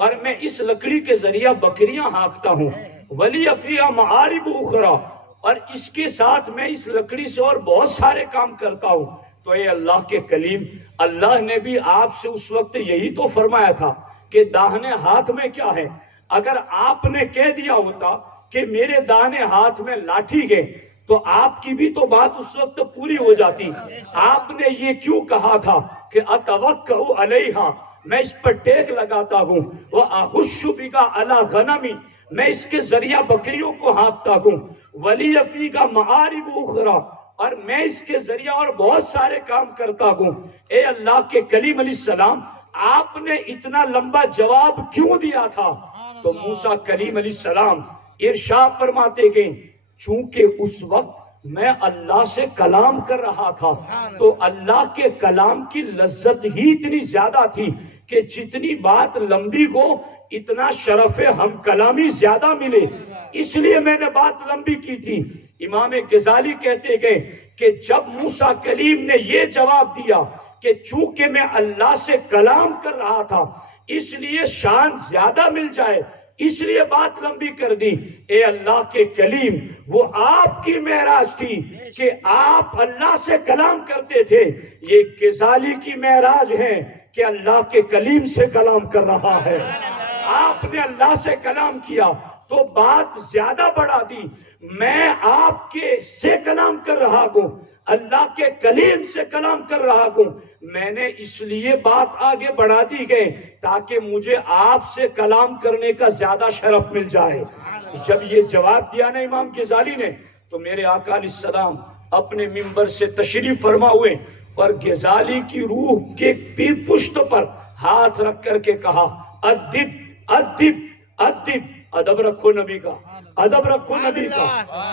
اور میں اس لکڑی کے ذریعہ بکریاں ہانکتا ہوں، وَلِيَ فِيهَا مَعَارِبُ أُخْرَى، اور اس کے ساتھ میں اس لکڑی سے اور بہت سارے کام کرتا ہوں۔ تو اے اللہ کے کلیم، اللہ نے بھی آپ سے اس وقت یہی تو فرمایا تھا کہ داہنے ہاتھ میں کیا ہے؟ اگر آپ نے کہہ دیا ہوتا کہ میرے داہنے ہاتھ میں لاٹھی ہے تو آپ کی بھی تو بات اس وقت پوری ہو جاتی۔ آپ نے یہ کیوں کہا تھا کہ اتوکئ علیہا، میں اس پر ٹیک لگاتا ہوں، وَأَحُشُّ بِهَا عَلَى غَنَمِ، میں اس کے ذریعہ بکریوں کو ہانکتا ہوں، وَلِيَ فِيهَا مَعَارِبُ أُخْرَى، اور میں اس کے ذریعہ اور بہت سارے کام کرتا ہوں۔ اے اللہ کے کلیم علیہ السلام، آپ نے اتنا لمبا جواب کیوں دیا تھا؟ تو موسیٰ کلیم علیہ السلام ارشاد فرماتے گئے چونکہ اس وقت میں اللہ سے کلام کر رہا تھا تو اللہ کے کلام کی لذت ہی اتنی زیادہ تھی کہ جتنی بات لمبی ہو اتنا شرف ہم کلامی زیادہ ملے، اس لیے میں نے بات لمبی کی تھی۔ امام غزالی کہتے گئے کہ جب موسیٰ کلیم نے یہ جواب دیا کہ چونکہ میں اللہ سے کلام کر رہا تھا اس لیے شان زیادہ مل جائے، اس لیے بات لمبی کر دی۔ اے اللہ کے کلیم، وہ آپ کی معراج تھی کہ آپ اللہ سے کلام کرتے تھے، یہ غزالی کی معراج ہے کہ اللہ کے کلیم سے کلام کر رہا ہے۔ آپ نے اللہ سے کلام کیا تو بات زیادہ بڑھا دی، میں آپ کے سے کلام کر رہا ہوں، اللہ کے کلیم سے کلام کر رہا ہوں، میں نے اس لیے بات آگے بڑھا دی گئے تاکہ مجھے آپ سے کلام کرنے کا زیادہ شرف مل جائے۔ جب یہ جواب دیا نا امام غزالی نے تو میرے آقا علیہ السلام اپنے منبر سے تشریف فرما ہوئے اور غزالی کی روح کے پشت پر ہاتھ رکھ کر کے کہا ادب ادب ادب، ادب رکھو نبی کا، ادب رکھو نبی کا،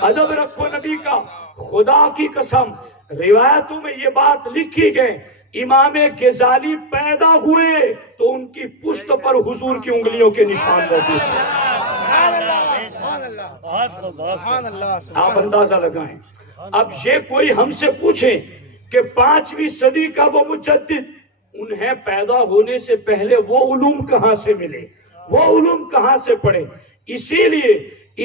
ادب رکھو نبی کا۔ خدا کی قسم روایتوں میں یہ بات لکھی گئے امام غزالی پیدا ہوئے تو ان کی پشت پر حضور کی انگلیوں کے نشان رہتے تھے۔ آپ اندازہ لگائیں۔ اب یہ کوئی ہم سے پوچھے کہ 5ویں صدی کا وہ مجدد، انہیں پیدا ہونے سے پہلے وہ علوم کہاں سے ملے، وہ علوم کہاں سے پڑھے؟ اسی لیے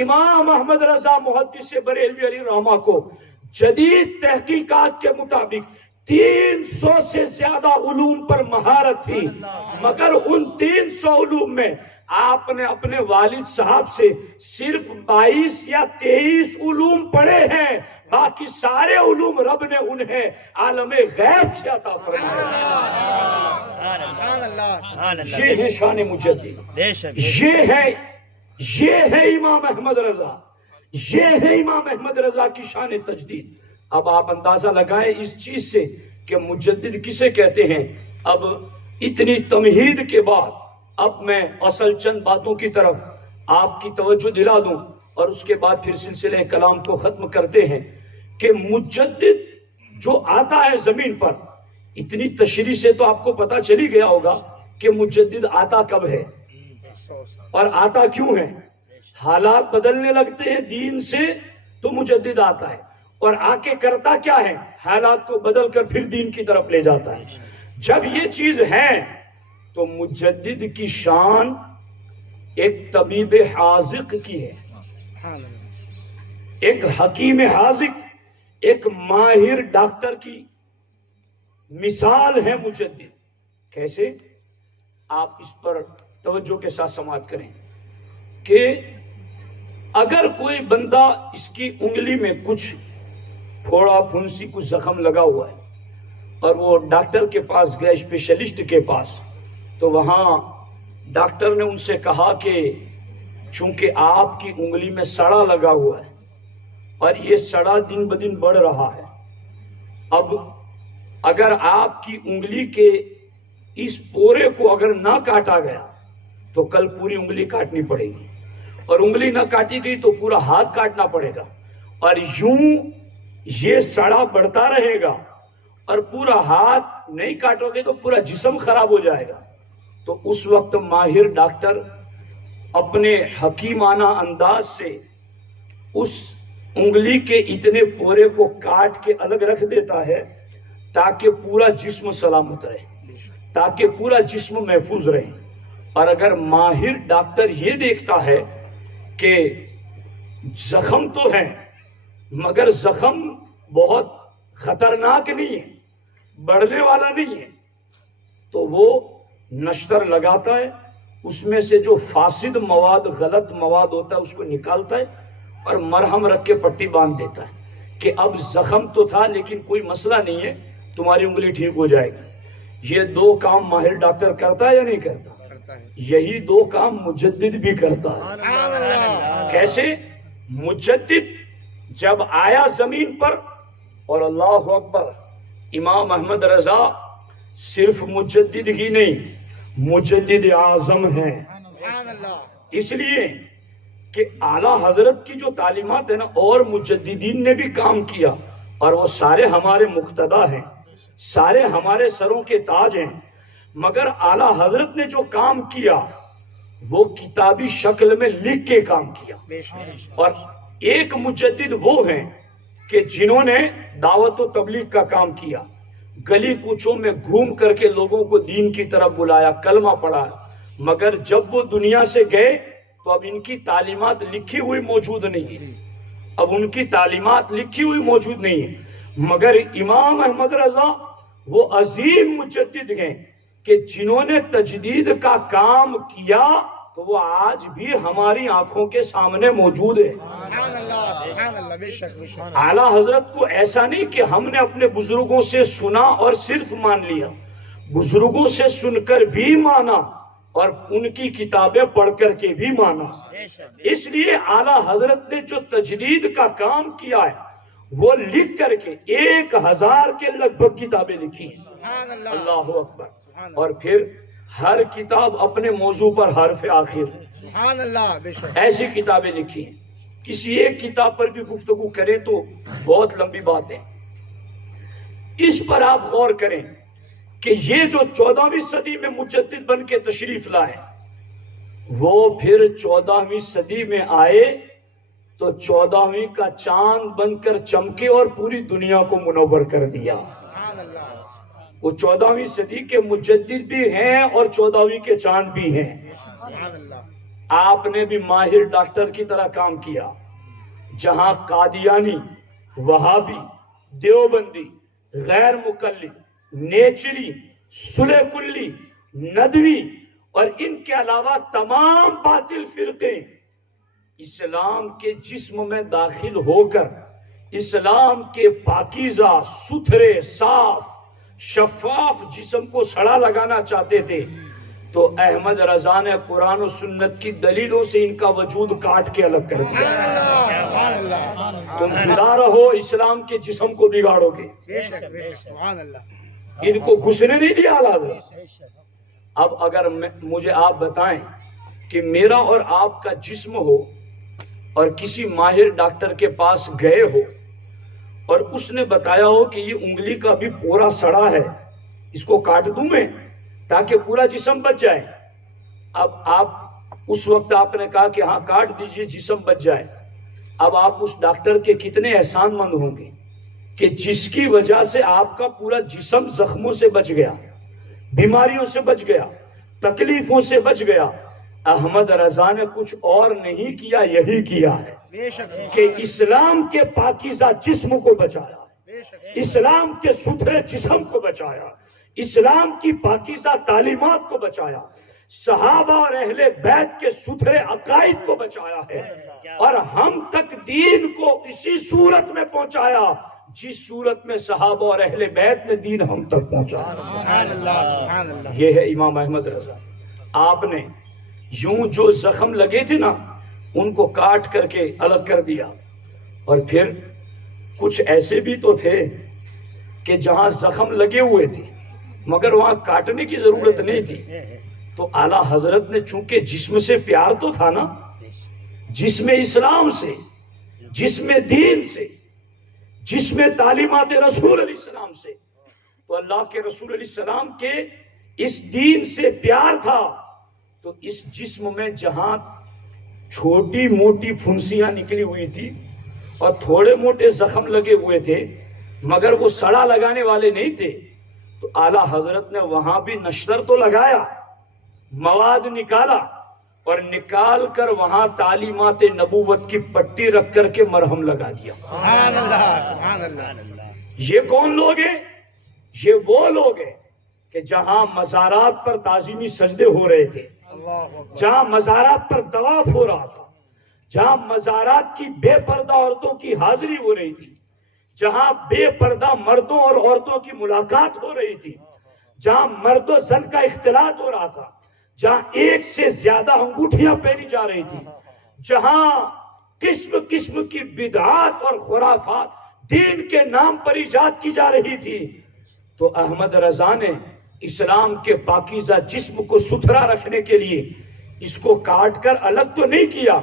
امام احمد رضا محدث بریلوی علیہ رحمہ کو جدید تحقیقات کے مطابق 300 سے زیادہ علوم پر مہارت تھی، مگر ان 300 علوم میں آپ نے اپنے والد صاحب سے صرف 22 یا 23 علوم پڑھے ہیں، باقی سارے علوم رب نے انہیں عالم غیب سے عطا فرمایا۔ یہ ہے شان مجدد، یہ ہے امام احمد رضا، یہ ہے امام احمد رضا کی شان تجدید۔ اب آپ اندازہ لگائیں اس چیز سے کہ مجدد کسے کہتے ہیں۔ اب اتنی تمہید کے بعد اب میں اصل چند باتوں کی طرف آپ کی توجہ دلا دوں اور اس کے بعد پھر سلسلہ کلام کو ختم کرتے ہیں کہ مجدد جو آتا ہے زمین پر، اتنی تشریح سے تو آپ کو پتا چلی گیا ہوگا کہ مجدد آتا کب ہے اور آتا کیوں ہے۔ حالات بدلنے لگتے ہیں دین سے تو مجدد آتا ہے، اور آ کے کرتا کیا ہے، حالات کو بدل کر پھر دین کی طرف لے جاتا ہے۔ جب یہ چیز ہے تو مجدد کی شان ایک طبیب حاذق کی ہے، ایک حکیم حاذق، ایک ماہر ڈاکٹر کی مثال ہے مجدد۔ کیسے؟ آپ اس پر توجہ کے ساتھ سماعت کریں کہ اگر کوئی بندہ اس کی انگلی میں کچھ پھوڑا پھنسی کچھ زخم لگا ہوا ہے اور وہ ڈاکٹر کے پاس گیا، اسپیشلسٹ کے پاس، تو وہاں ڈاکٹر نے ان سے کہا کہ چونکہ آپ کی انگلی میں سڑا لگا ہوا ہے اور یہ سڑا دن بدن بڑھ رہا ہے، اب اگر آپ کی انگلی کے اس پورے کو اگر نہ کاٹا گیا تو کل پوری انگلی کاٹنی پڑے گی، اور انگلی نہ کاٹی گئی تو پورا ہاتھ کاٹنا پڑے گا، اور یوں یہ سڑا بڑھتا رہے گا، اور پورا ہاتھ نہیں کاٹو گے تو پورا جسم خراب ہو جائے گا۔ تو اس وقت ماہر ڈاکٹر اپنے حکیمانہ انداز سے اس انگلی کے اتنے پورے کو کاٹ کے الگ رکھ دیتا ہے تاکہ پورا جسم سلامت رہے، تاکہ پورا جسم محفوظ رہے۔ اور اگر ماہر ڈاکٹر یہ دیکھتا ہے کہ زخم تو ہے مگر زخم بہت خطرناک نہیں ہے، بڑھنے والا نہیں ہے، تو وہ نشتر لگاتا ہے، اس میں سے جو فاسد مواد، غلط مواد ہوتا ہے اس کو نکالتا ہے اور مرہم رکھ کے پٹی باندھ دیتا ہے کہ اب زخم تو تھا لیکن کوئی مسئلہ نہیں ہے، تمہاری انگلی ٹھیک ہو جائے گی۔ یہ دو کام ماہر ڈاکٹر کرتا ہے یا نہیں کرتا؟ یہی دو کام مجدد بھی کرتا ہے۔ کیسے؟ مجدد جب آیا زمین پر، اور اللہ اکبر، امام احمد رضا صرف مجدد ہی نہیں، مجدد اعظم ہیں، اس لیے کہ اعلیٰ حضرت کی جو تعلیمات ہیں نا، اور مجددین نے بھی کام کیا، اور وہ سارے ہمارے مقتدا ہیں، سارے ہمارے سروں کے تاج ہیں، مگر اعلیٰ حضرت نے جو کام کیا وہ کتابی شکل میں لکھ کے کام کیا۔ اور ایک مجدد وہ ہیں کہ جنہوں نے دعوت و تبلیغ کا کام کیا، گلی کوچوں میں گھوم کر کے لوگوں کو دین کی طرف بلایا، کلمہ پڑھا، مگر جب وہ دنیا سے گئے تو اب ان کی تعلیمات لکھی ہوئی موجود نہیں ہے، اب ان کی تعلیمات لکھی ہوئی موجود نہیں ہے، مگر امام احمد رضا وہ عظیم مجدد ہیں کہ جنہوں نے تجدید کا کام کیا تو وہ آج بھی ہماری آنکھوں کے سامنے موجود ہے۔ اعلیٰ حضرت کو ایسا نہیں کہ ہم نے اپنے بزرگوں سے سنا اور صرف مان لیا، بزرگوں سے سن کر بھی مانا اور ان کی کتابیں پڑھ کر کے بھی مانا۔ اس لیے اعلیٰ حضرت نے جو تجدید کا کام کیا ہے وہ لکھ کر کے 1000 کے لگ بھگ کتابیں لکھی، اللہ اکبر، اور پھر ہر کتاب اپنے موضوع پر حرف آخر، ایسی کتابیں لکھی ہیں۔ کسی ایک کتاب پر بھی گفتگو کریں تو بہت لمبی بات ہے، اس پر آپ غور کریں کہ یہ جو 14ویں صدی میں مجدد بن کے تشریف لائے، وہ پھر 14ویں صدی میں آئے تو 14ویں کا چاند بن کر چمکے اور پوری دنیا کو منور کر دیا۔ وہ 14ویں صدی کے مجدد بھی ہیں اور 14ویں کے چاند بھی ہیں۔ آپ نے بھی ماہر ڈاکٹر کی طرح کام کیا، جہاں قادیانی، وہابی، دیوبندی، غیر مقلد، نیچری، صلح کلی، ندوی اور ان کے علاوہ تمام باطل فرقے اسلام کے جسم میں داخل ہو کر اسلام کے پاکیزہ، ستھرے، صاف، شفاف جسم کو سڑا لگانا چاہتے تھے، تو احمد رضا نے قرآن و سنت کی دلیلوں سے ان کا وجود کاٹ کے الگ کر دیا۔ تم جدا رہو، اسلام کے جسم کو بگاڑو گے، ان کو گھسنے نہیں دیا حضرت۔ اب اگر مجھے آپ بتائیں کہ میرا اور آپ کا جسم ہو اور کسی ماہر ڈاکٹر کے پاس گئے ہو اور اس نے بتایا ہو کہ یہ انگلی کا بھی پورا سڑا ہے، اس کو کاٹ دوں میں تاکہ پورا جسم بچ جائے. اب اس وقت آپ نے کہا کہ ہاں کاٹ دیجئے جسم بچ جائے. اب آپ اس ڈاکٹر کے کتنے احسان مند ہوں گے کہ جس کی وجہ سے آپ کا پورا جسم زخموں سے بچ گیا، بیماریوں سے بچ گیا، تکلیفوں سے بچ گیا. احمد رضا نے کچھ اور نہیں کیا، یہی کیا ہے بے شک کہ اسلام کے پاکیزہ جسم کو بچایا، بے شک اسلام کے ستھرے جسم کو بچایا، اسلام کی پاکیزہ تعلیمات کو بچایا، صحابہ اور اہل بیت کے ستھرے عقائد کو بچایا ہے، اور ہم تک دین کو اسی صورت میں پہنچایا جس صورت میں صحابہ اور اہل بیت نے دین ہم تک پہنچایا. سبحان اللہ سبحان اللہ. یہ ہے امام احمد رضا. آپ نے یوں جو زخم لگے تھے نا ان کو کاٹ کر کے الگ کر دیا، اور پھر کچھ ایسے بھی تو تھے کہ جہاں زخم لگے ہوئے تھے مگر وہاں کاٹنے کی ضرورت نہیں تھی، تو اعلیٰ حضرت نے چونکہ جسم سے پیار تو تھا نا، جسم اسلام سے، جسم دین سے، جسم تعلیمات رسول علیہ السلام سے، تو اللہ کے رسول علیہ السلام کے اس دین سے پیار تھا. تو اس جسم میں جہاں چھوٹی موٹی پھنسیاں نکلی ہوئی تھی اور تھوڑے موٹے زخم لگے ہوئے تھے مگر وہ سڑا لگانے والے نہیں تھے، تو اعلیٰ حضرت نے وہاں بھی نشتر تو لگایا، مواد نکالا، اور نکال کر وہاں تعلیمات نبوت کی پٹی رکھ کر کے مرہم لگا دیا. سبحان اللہ سبحان اللہ. یہ کون لوگ ہیں؟ یہ وہ لوگ ہیں کہ جہاں مزارات پر تعظیمی سجدے ہو رہے تھے، جہاں مزارات پر طواف ہو رہا تھا، جہاں مزارات کی بے پردہ عورتوں کی حاضری ہو رہی تھی، جہاں بے پردہ مردوں اور عورتوں کی ملاقات ہو رہی تھی، جہاں مرد و زن کا اختلاط ہو رہا تھا، جہاں ایک سے زیادہ انگوٹھیاں پہنی جا رہی تھی، جہاں قسم قسم کی بدعات اور خرافات دین کے نام پر ایجاد کی جا رہی تھی، تو احمد رضا نے اسلام کے پاکیزہ جسم کو ستھرا رکھنے کے لیے اس کو کاٹ کر الگ تو نہیں کیا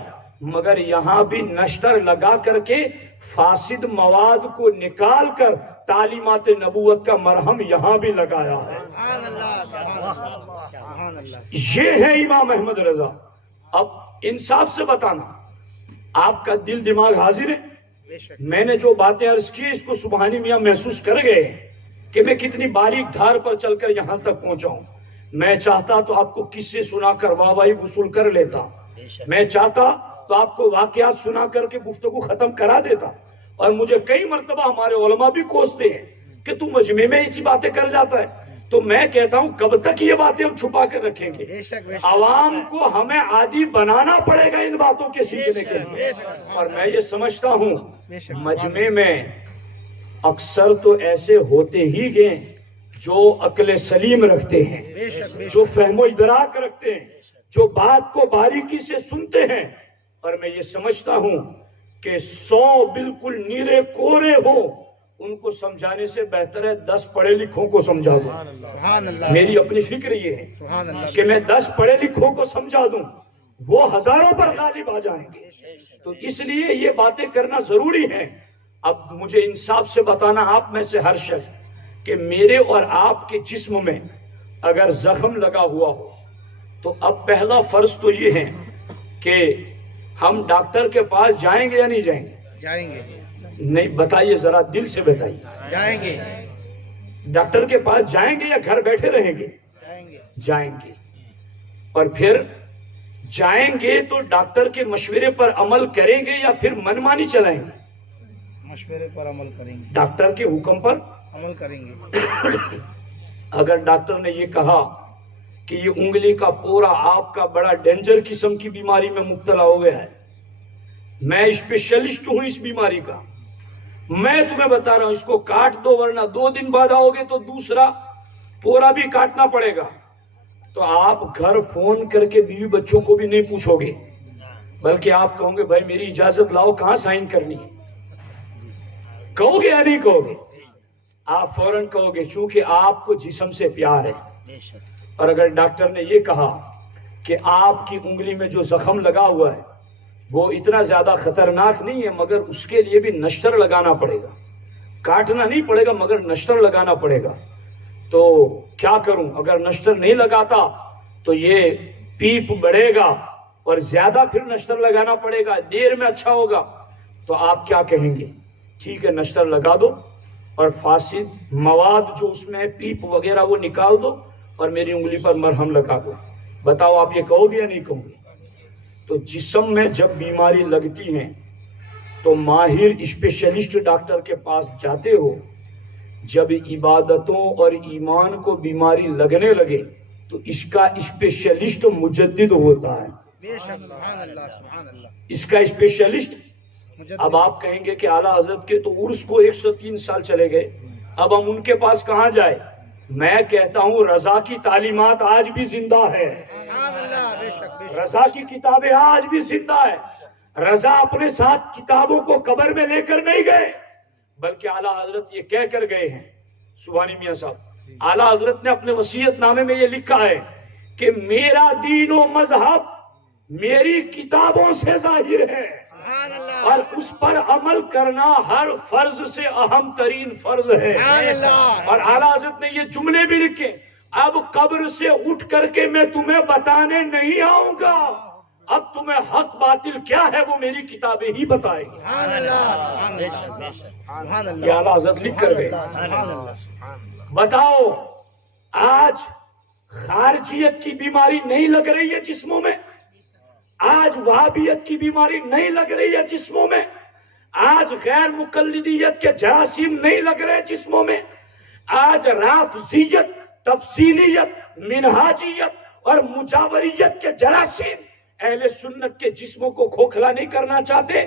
مگر یہاں بھی نشتر لگا کر کے فاسد مواد کو نکال کر تعلیمات نبوت کا مرہم یہاں بھی لگایا ہے. سبحان اللہ سبحان اللہ. یہ ہے امام احمد رضا. اب انصاف سے بتانا، آپ کا دل دماغ حاضر ہے؟ بے شک میں نے جو باتیں عرض کی اس کو سبحانی میاں محسوس کر گئے کہ میں کتنی باریک دھار پر چل کر یہاں تک پہنچا ہوں. میں چاہتا تو آپ کو قصے سنا کر واہ واہی وصول کر لیتا، میں چاہتا تو آپ کو واقعات سنا کر کے گفتگو ختم کرا دیتا، اور مجھے کئی مرتبہ ہمارے علماء بھی کوستے ہیں کہ تم مجمع میں ایسی باتیں کر جاتا ہے. تو میں کہتا ہوں کب تک یہ باتیں ہم چھپا کر رکھیں گے؟ بے شک بے شک. عوام کو ہمیں عادی بنانا پڑے گا ان باتوں کے سیکھنے کے لیے. اور میں یہ سمجھتا ہوں مجمع میں اکثر تو ایسے ہوتے ہی گئے جو عقل سلیم رکھتے ہیں، بے شک بے شک. جو فہم و ادراک رکھتے ہیں، جو بات کو باریکی سے سنتے ہیں. اور میں یہ سمجھتا ہوں کہ 100 بالکل نیرے کورے ہوں ان کو سمجھانے سے بہتر ہے 10 پڑھے لکھوں کو سمجھا دوں. سبحان اللہ میری اپنی فکر یہ ہے سبحان اللہ. کہ میں 10 پڑھے لکھوں کو سمجھا دوں، وہ ہزاروں پر غالب آ جائیں گے. تو اس لیے یہ باتیں کرنا ضروری ہے. اب مجھے انصاف سے بتانا آپ میں سے ہر شخص کہ میرے اور آپ کے جسم میں اگر زخم لگا ہوا ہو تو اب پہلا فرض تو یہ ہے کہ ہم ڈاکٹر کے پاس جائیں گے یا نہیں جائیں گے؟ جائیں گے نہیں بتائیے، ذرا دل سے بتائیے. جائیں گے ڈاکٹر کے پاس جائیں گے یا گھر بیٹھے رہیں گے؟ جائیں گے جائیں گے. اور پھر جائیں گے تو ڈاکٹر کے مشورے پر عمل کریں گے یا پھر منمانی چلائیں گے؟ مشورے پر عمل کریں گے. ڈاکٹر کے حکم پر عمل کریں گے. اگر ڈاکٹر نے یہ کہا کہ یہ انگلی کا پورا آپ کا بڑا ڈینجر قسم کی بیماری میں مبتلا ہو گیا ہے، میں اسپیشلسٹ ہوں اس بیماری کا، میں تمہیں بتا رہا ہوں اس کو کاٹ دو ورنہ 2 دن بعد آؤ گے تو دوسرا پورا بھی کاٹنا پڑے گا، تو آپ گھر فون کر کے بیوی بچوں کو بھی نہیں پوچھو گے بلکہ آپ کہو گے بھائی میری اجازت لاؤ، کہاں سائن کرنی ہے؟ کہو گے یا نہیں کہو گے؟ آپ فوراً کہو گے چونکہ آپ کو جسم سے پیار ہے. اور اگر ڈاکٹر نے یہ کہا کہ آپ کی انگلی میں جو زخم لگا ہوا ہے وہ اتنا زیادہ خطرناک نہیں ہے، مگر اس کے لیے بھی نشتر لگانا پڑے گا، کاٹنا نہیں پڑے گا مگر نشتر لگانا پڑے گا۔ تو کیا کروں، اگر نشتر نہیں لگاتا تو یہ پیپ بڑھے گا اور زیادہ پھر نشتر لگانا پڑے گا، دیر میں اچھا ہوگا۔ تو آپ کیا کہیں گے؟ ٹھیک ہے نشتر لگا دو اور فاسد مواد جو اس میں ہے پیپ وغیرہ وہ نکال دو اور میری انگلی پر مرہم لگا دو۔ بتاؤ آپ یہ کہو گے یا نہیں کہو گے؟ تو جسم میں جب بیماری لگتی ہے تو ماہر اسپیشلسٹ ڈاکٹر کے پاس جاتے ہو، جب عبادتوں اور ایمان کو بیماری لگنے لگے تو اس کا اسپیشلسٹ مجدد ہوتا ہے، بے شک، سبحان اللہ سبحان اللہ، اس کا اسپیشلسٹ۔ مجدد۔ اب آپ کہیں گے کہ اعلیٰ حضرت کے تو عرس کو 103 سال چلے گئے، اب ہم ان کے پاس کہاں جائے؟ میں کہتا ہوں رضا کی تعلیمات آج بھی زندہ ہے، سبحان اللہ، بے شک بے شک، رضا کی کتابیں آج بھی زندہ ہے۔ رضا اپنے ساتھ کتابوں کو قبر میں لے کر نہیں گئے، بلکہ اعلیٰ حضرت یہ کہہ کر گئے ہیں، سبحانی میاں صاحب اعلیٰ حضرت نے اپنے وصیت نامے میں یہ لکھا ہے کہ میرا دین و مذہب میری کتابوں سے ظاہر ہے، سبحان اللہ، اور اس پر عمل کرنا ہر فرض سے اہم ترین فرض ہے۔ سبحان اللہ، اور اعلیٰ حضرت نے یہ جملے بھی لکھے، اب قبر سے اٹھ کر کے میں تمہیں بتانے نہیں آؤں گا، اب تمہیں حق باطل کیا ہے وہ میری کتابیں ہی بتائیں گی۔ سبحان اللہ، سبحان اللہ، سبحان اللہ، یہ اعلیٰ حضرت لکھ کر گئے۔ سبحان اللہ، بتاؤ آج خارجیت کی بیماری نہیں لگ رہی ہے جسموں میں، آج وہابیت کی بیماری نہیں لگ رہی ہے جسموں میں، آج غیر مقلدیت کے جراثیم نہیں لگ رہے جسموں میں، آج رافضیت، تفصیلیت، منہاجیت اور مجاوریت کے جراثیم اہل سنت کے جسموں کو کھوکھلا نہیں کرنا چاہتے۔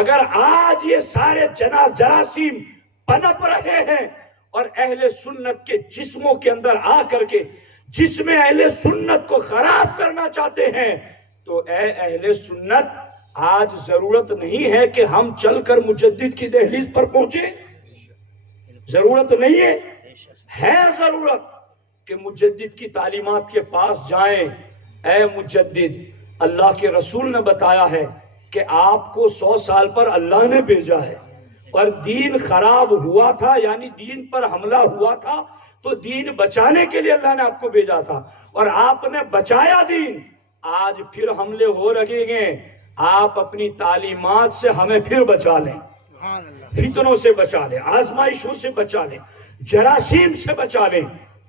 اگر آج یہ سارے جراثیم پنپ رہے ہیں اور اہل سنت کے جسموں کے اندر آ کر کے جسم اہل سنت کو خراب کرنا چاہتے ہیں تو اے اہل سنت آج ضرورت نہیں ہے کہ ہم چل کر مجدد کی دہلیز پر پہنچیں، ضرورت نہیں ہے ضرورت کہ مجدد کی تعلیمات کے پاس جائیں۔ اے مجدد، اللہ کے رسول نے بتایا ہے کہ آپ کو 100 سال پر اللہ نے بھیجا ہے، اور دین خراب ہوا تھا یعنی دین پر حملہ ہوا تھا تو دین بچانے کے لیے اللہ نے آپ کو بھیجا تھا، اور آپ نے بچایا دین۔ آج پھر حملے ہو رہے ہیں، آپ اپنی تعلیمات سے ہمیں پھر بچا لیں، سبحان اللہ، فتنوں سے بچا لیں، آزمائشوں سے بچا لیں، جراثیم سے بچا لیں۔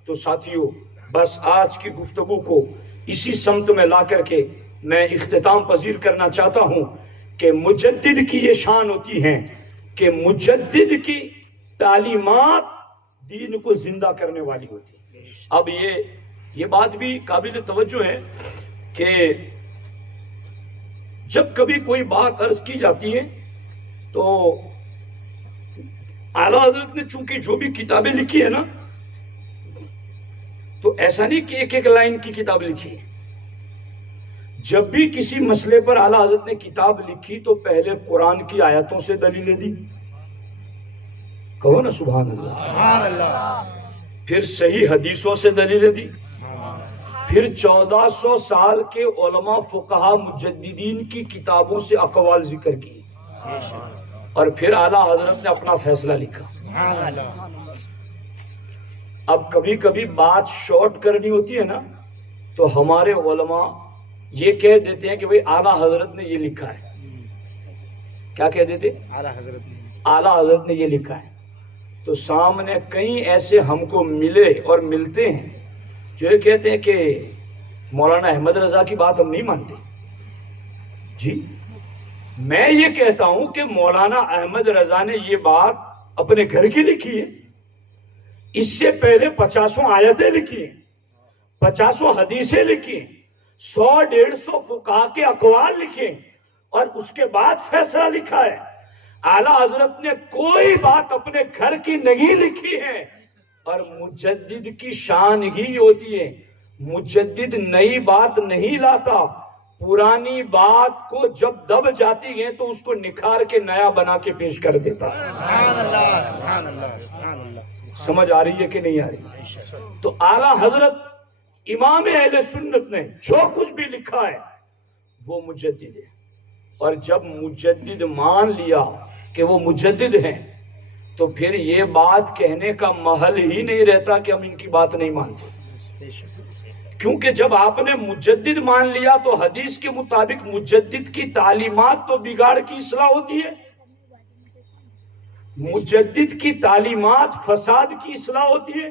تو ساتھیو بس آج کی گفتگو کو اسی سمت میں لا کر کے میں اختتام پذیر کرنا چاہتا ہوں کہ مجدد کی یہ شان ہوتی ہے کہ مجدد کی تعلیمات دین کو زندہ کرنے والی ہوتی ہے۔ اب یہ بات بھی قابل توجہ ہے کہ جب کبھی کوئی بات عرض کی جاتی ہے تو اعلیٰ حضرت نے چونکہ جو بھی کتابیں لکھی ہے نا، تو ایسا نہیں کہ ایک ایک لائن کی کتاب لکھی ہے۔ جب بھی کسی مسئلے پر اعلیٰ حضرت نے کتاب لکھی تو پہلے قرآن کی آیتوں سے دلیلیں دی، کہو نا سبحان اللہ، سبحان اللہ، پھر صحیح حدیثوں سے دلیلیں دی، پھر 1400 سال کے علماء فقہا مجددین کی کتابوں سے اقوال ذکر کی، اور پھر اعلیٰ حضرت نے اپنا فیصلہ لکھا۔ سبحان اللہ، اب کبھی کبھی بات شارٹ کرنی ہوتی ہے نا تو ہمارے علماء یہ کہہ دیتے ہیں کہ بھئی اعلیٰ حضرت نے یہ لکھا ہے۔ کیا کہہ دیتے؟ اعلیٰ حضرت نے، اعلیٰ حضرت نے یہ لکھا ہے۔ تو سامنے کئی ایسے ہم کو ملے اور ملتے ہیں جو یہ کہتے ہیں کہ مولانا احمد رضا کی بات ہم نہیں مانتے۔ جی میں یہ کہتا ہوں کہ مولانا احمد رضا نے یہ بات اپنے گھر کی لکھی ہے، اس سے پہلے 50 آیتیں لکھی ہیں، 50 حدیثیں لکھی ہیں، 100-150 فقہا کے اقوال لکھے، اور اس کے بعد فیصلہ لکھا ہے۔ اعلیٰ حضرت نے کوئی بات اپنے گھر کی نہیں لکھی ہے، اور مجدد کی شان ہی ہوتی ہے، مجدد نئی بات نہیں لاتا، پرانی بات کو جب دب جاتی ہے تو اس کو نکھار کے نیا بنا کے پیش کر دیتا ہے۔ سبحان اللہ، سبحان اللہ، سبحان اللہ، سمجھ آ رہی ہے کہ نہیں آ رہی؟ تو اعلیٰ حضرت امام اہل سنت نے جو کچھ بھی لکھا ہے وہ مجدد ہے، اور جب مجدد مان لیا کہ وہ مجدد ہیں تو پھر یہ بات کہنے کا محل ہی نہیں رہتا کہ ہم ان کی بات نہیں مانتے، کیونکہ جب آپ نے مجدد مان لیا تو حدیث کے مطابق مجدد کی تعلیمات تو بگاڑ کی اصلاح ہوتی ہے، مجدد کی تعلیمات فساد کی اصلاح ہوتی ہے،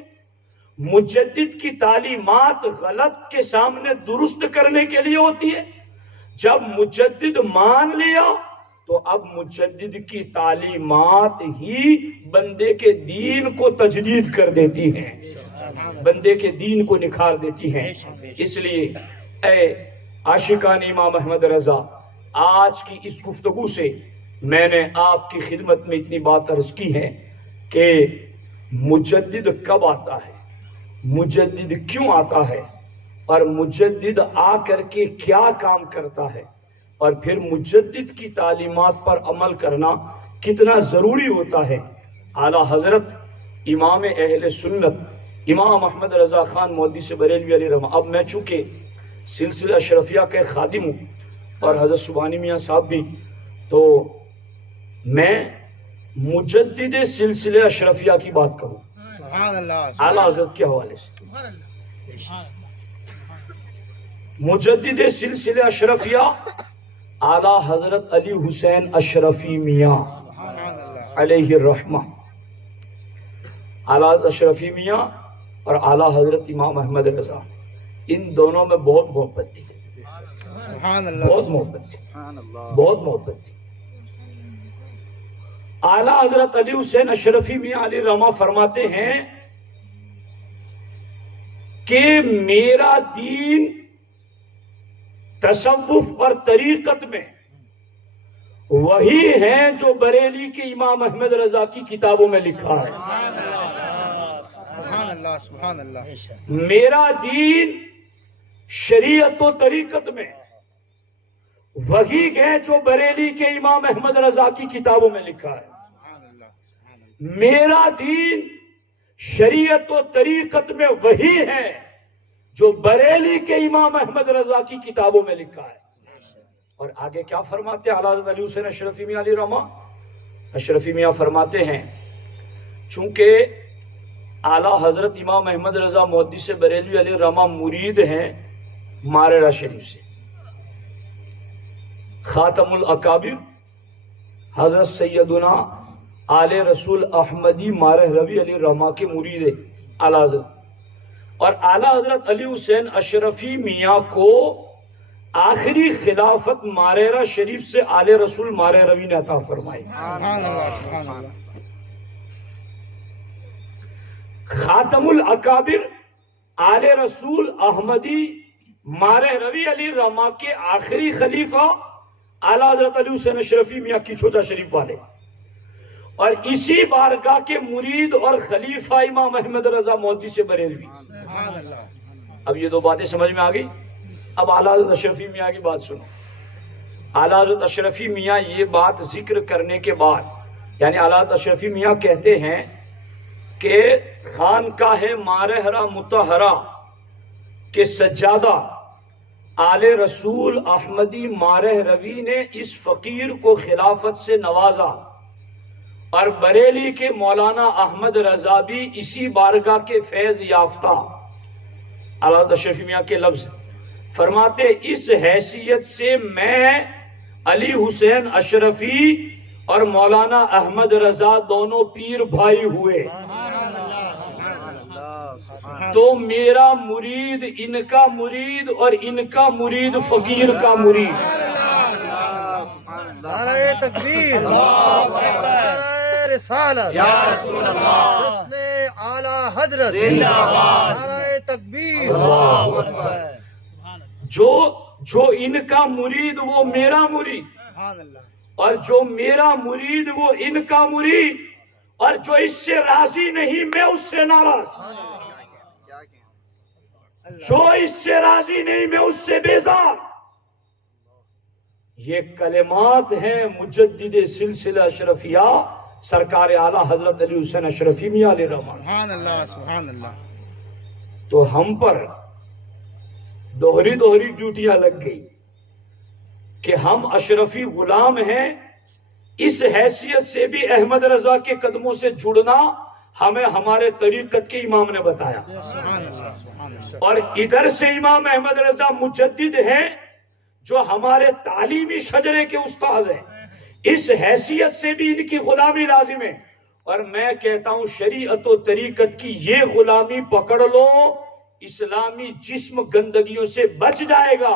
مجدد کی تعلیمات غلط کے سامنے درست کرنے کے لیے ہوتی ہے۔ جب مجدد مان لیا تو اب مجدد کی تعلیمات ہی بندے کے دین کو تجدید کر دیتی ہیں، بندے کے دین کو نکھار دیتی ہیں۔ اس لیے اے عاشقان امام احمد رضا، آج کی اس گفتگو سے میں نے آپ کی خدمت میں اتنی بات عرض کی ہے کہ مجدد کب آتا ہے، مجدد کیوں آتا ہے، اور مجدد آ کر کے کیا کام کرتا ہے، اور پھر مجدد کی تعلیمات پر عمل کرنا کتنا ضروری ہوتا ہے۔ اعلیٰ حضرت امام اہل سنت امام احمد رضا خان مودودی سے بریلوی علیہ رحمہ، اب میں چونکہ سلسلہ اشرفیہ کا ایک خادم ہوں اور حضرت سبحانی میاں صاحب بھی، تو میں مجدد سلسلہ اشرفیہ کی بات کروں اعلیٰ حضرت کے حوالے سے۔ مجدد سلسلہ اشرفیہ اعلیٰ حضرت علی حسین اشرفی میاں علیہ الرحمہ، اعلیٰ حضرت اشرفی میاں اور اعلیٰ حضرت امام احمد رضا، ان دونوں میں بہت محبت تھی، بہت محبت تھی، بہت محبت تھی۔ اعلیٰ حضرت علی حسین اشرفی میاں علیہ الرحمہ فرماتے ہیں کہ میرا دین تصوف اور طریقت میں وہی ہے جو بریلی کے امام احمد رضا کی کتابوں میں لکھا ہے۔ سبحان اللہ۔ میرا دین شریعت و طریقت میں وہی ہے جو بریلی کے امام احمد رضا کی کتابوں میں لکھا ہے۔ میرا دین شریعت و طریقت میں وہی ہے جو بریلی کے امام احمد رضا کی کتابوں میں لکھا ہے۔ اور آگے کیا فرماتے ہیں اعلیٰ حضرت علی حسین اشرفی میاں علیہ الرحمہ؟ اشرفی میاں فرماتے ہیں چونکہ اعلیٰ حضرت امام احمد رضا مودودی سے بریلوی علیہ الرحمہ مرید ہیں مارڑہ شریف سے، خاتم الاکابر حضرت سیدنا آل رسول احمدی مارہروی علیہ الرحمہ کے مرید ہیں اعلیٰ حضرت، اور اعلیٰ حضرت علی حسین اشرفی میاں کو آخری خلافت مارہرہ شریف سے آل رسول مارہروی نے عطا فرمائی۔ خاتم الاکابر آل رسول احمدی مارہروی علی الرحمہ کے آخری خلیفہ اعلیٰ حضرت علی حسین اشرفی میاں کی چھوٹا شریف والے، اور اسی بارگاہ کے مرید اور خلیفہ امام احمد رضا مودودی سے بریلوی۔ اب یہ دو باتیں سمجھ میں آ گئی۔ اب اعلیٰ حضرت اشرفی میاں کی بات سنو۔ اعلیٰ حضرت اشرفی میاں یہ بات ذکر کرنے کے بعد، یعنی اعلیٰ حضرت اشرفی میاں کہتے ہیں کہ خانقاہ مارہرہ مطہرہ کے سجادہ آل رسول احمدی مارہروی نے اس فقیر کو خلافت سے نوازا، اور بریلی کے مولانا احمد رضا بھی اسی بارگاہ کے فیض یافتہ۔ اعلیٰ حضرت اشرفی میاں کے لفظ فرماتے اس حیثیت سے میں علی حسین اشرفی اور مولانا احمد رضا دونوں پیر بھائی ہوئے، تو میرا مرید ان کا مرید اور ان کا مرید فقیر کا مرید۔ نعرہ تکبیر، نعرہ رسالت، یا رسول اللہ، حسن اعلی حضرت، نعرہ تکبیر۔ جو ان کا مرید وہ میرا مرید، اور جو میرا مرید وہ ان کا مرید، اور جو اس سے راضی نہیں میں اس سے ناراض، جو اس سے راضی نہیں میں اس سے بیزار۔ یہ کلمات ہیں مجدد سلسلہ اشرفیہ سرکار اعلیٰ حضرت علی حسین اشرفی میاں علیہ الرحمہ۔ سبحان اللہ، سبحان اللہ۔ تو ہم پر دوہری ڈیوٹیاں لگ گئی کہ ہم اشرفی غلام ہیں، اس حیثیت سے بھی احمد رضا کے قدموں سے جڑنا ہمیں ہمارے طریقت کے امام نے بتایا، اور ادھر سے امام احمد رضا مجدد ہیں جو ہمارے تعلیمی شجرے کے استاد ہیں، اس حیثیت سے بھی ان کی غلامی لازم ہے۔ اور میں کہتا ہوں شریعت و طریقت کی یہ غلامی پکڑ لو، اسلامی جسم گندگیوں سے بچ جائے گا،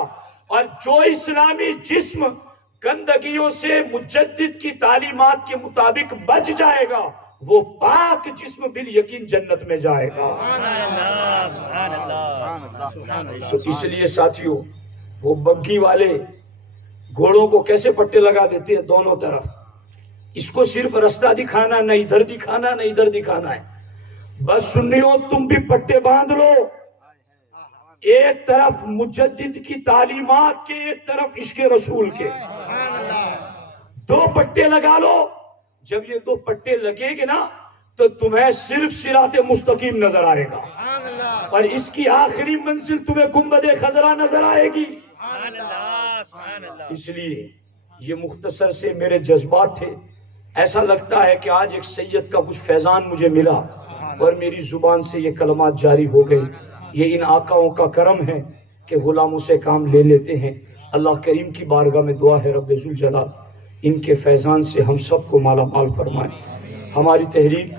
اور جو اسلامی جسم گندگیوں سے مجدد کی تعلیمات کے مطابق بچ جائے گا وہ پاک جسم بالیقین جنت میں جائے گا۔ تو اس لیے ساتھیوں وہ بگھی والے گھوڑوں کو کیسے پٹے لگا دیتے ہیں دونوں طرف، اس کو صرف رستہ دکھانا، نہ ادھر دکھانا نہ ادھر دکھانا ہے۔ بس سنیو تم بھی پٹے باندھ لو، ایک طرف مجدد کی تعلیمات کے، ایک طرف عشق رسول کے، دو پٹے لگا لو۔ جب یہ دو پٹے لگے گے نا تو تمہیں صرف صراط مستقیم نظر آئے گا، اور اس کی آخری منزل تمہیں گنبد خضرا نظر آئے گی۔ اس لیے یہ مختصر سے میرے جذبات تھے۔ ایسا لگتا ہے کہ آج ایک سید کا کچھ فیضان مجھے ملا اور میری زبان سے یہ کلمات جاری ہو گئی۔ یہ ان آقاؤں کا کرم ہے کہ غلاموں سے کام لے لیتے ہیں۔ اللہ کریم کی بارگاہ میں دعا ہے رب ذوالجلال ان کے فیضان سے ہم سب کو مالا مال فرمائے۔ ہماری تحریک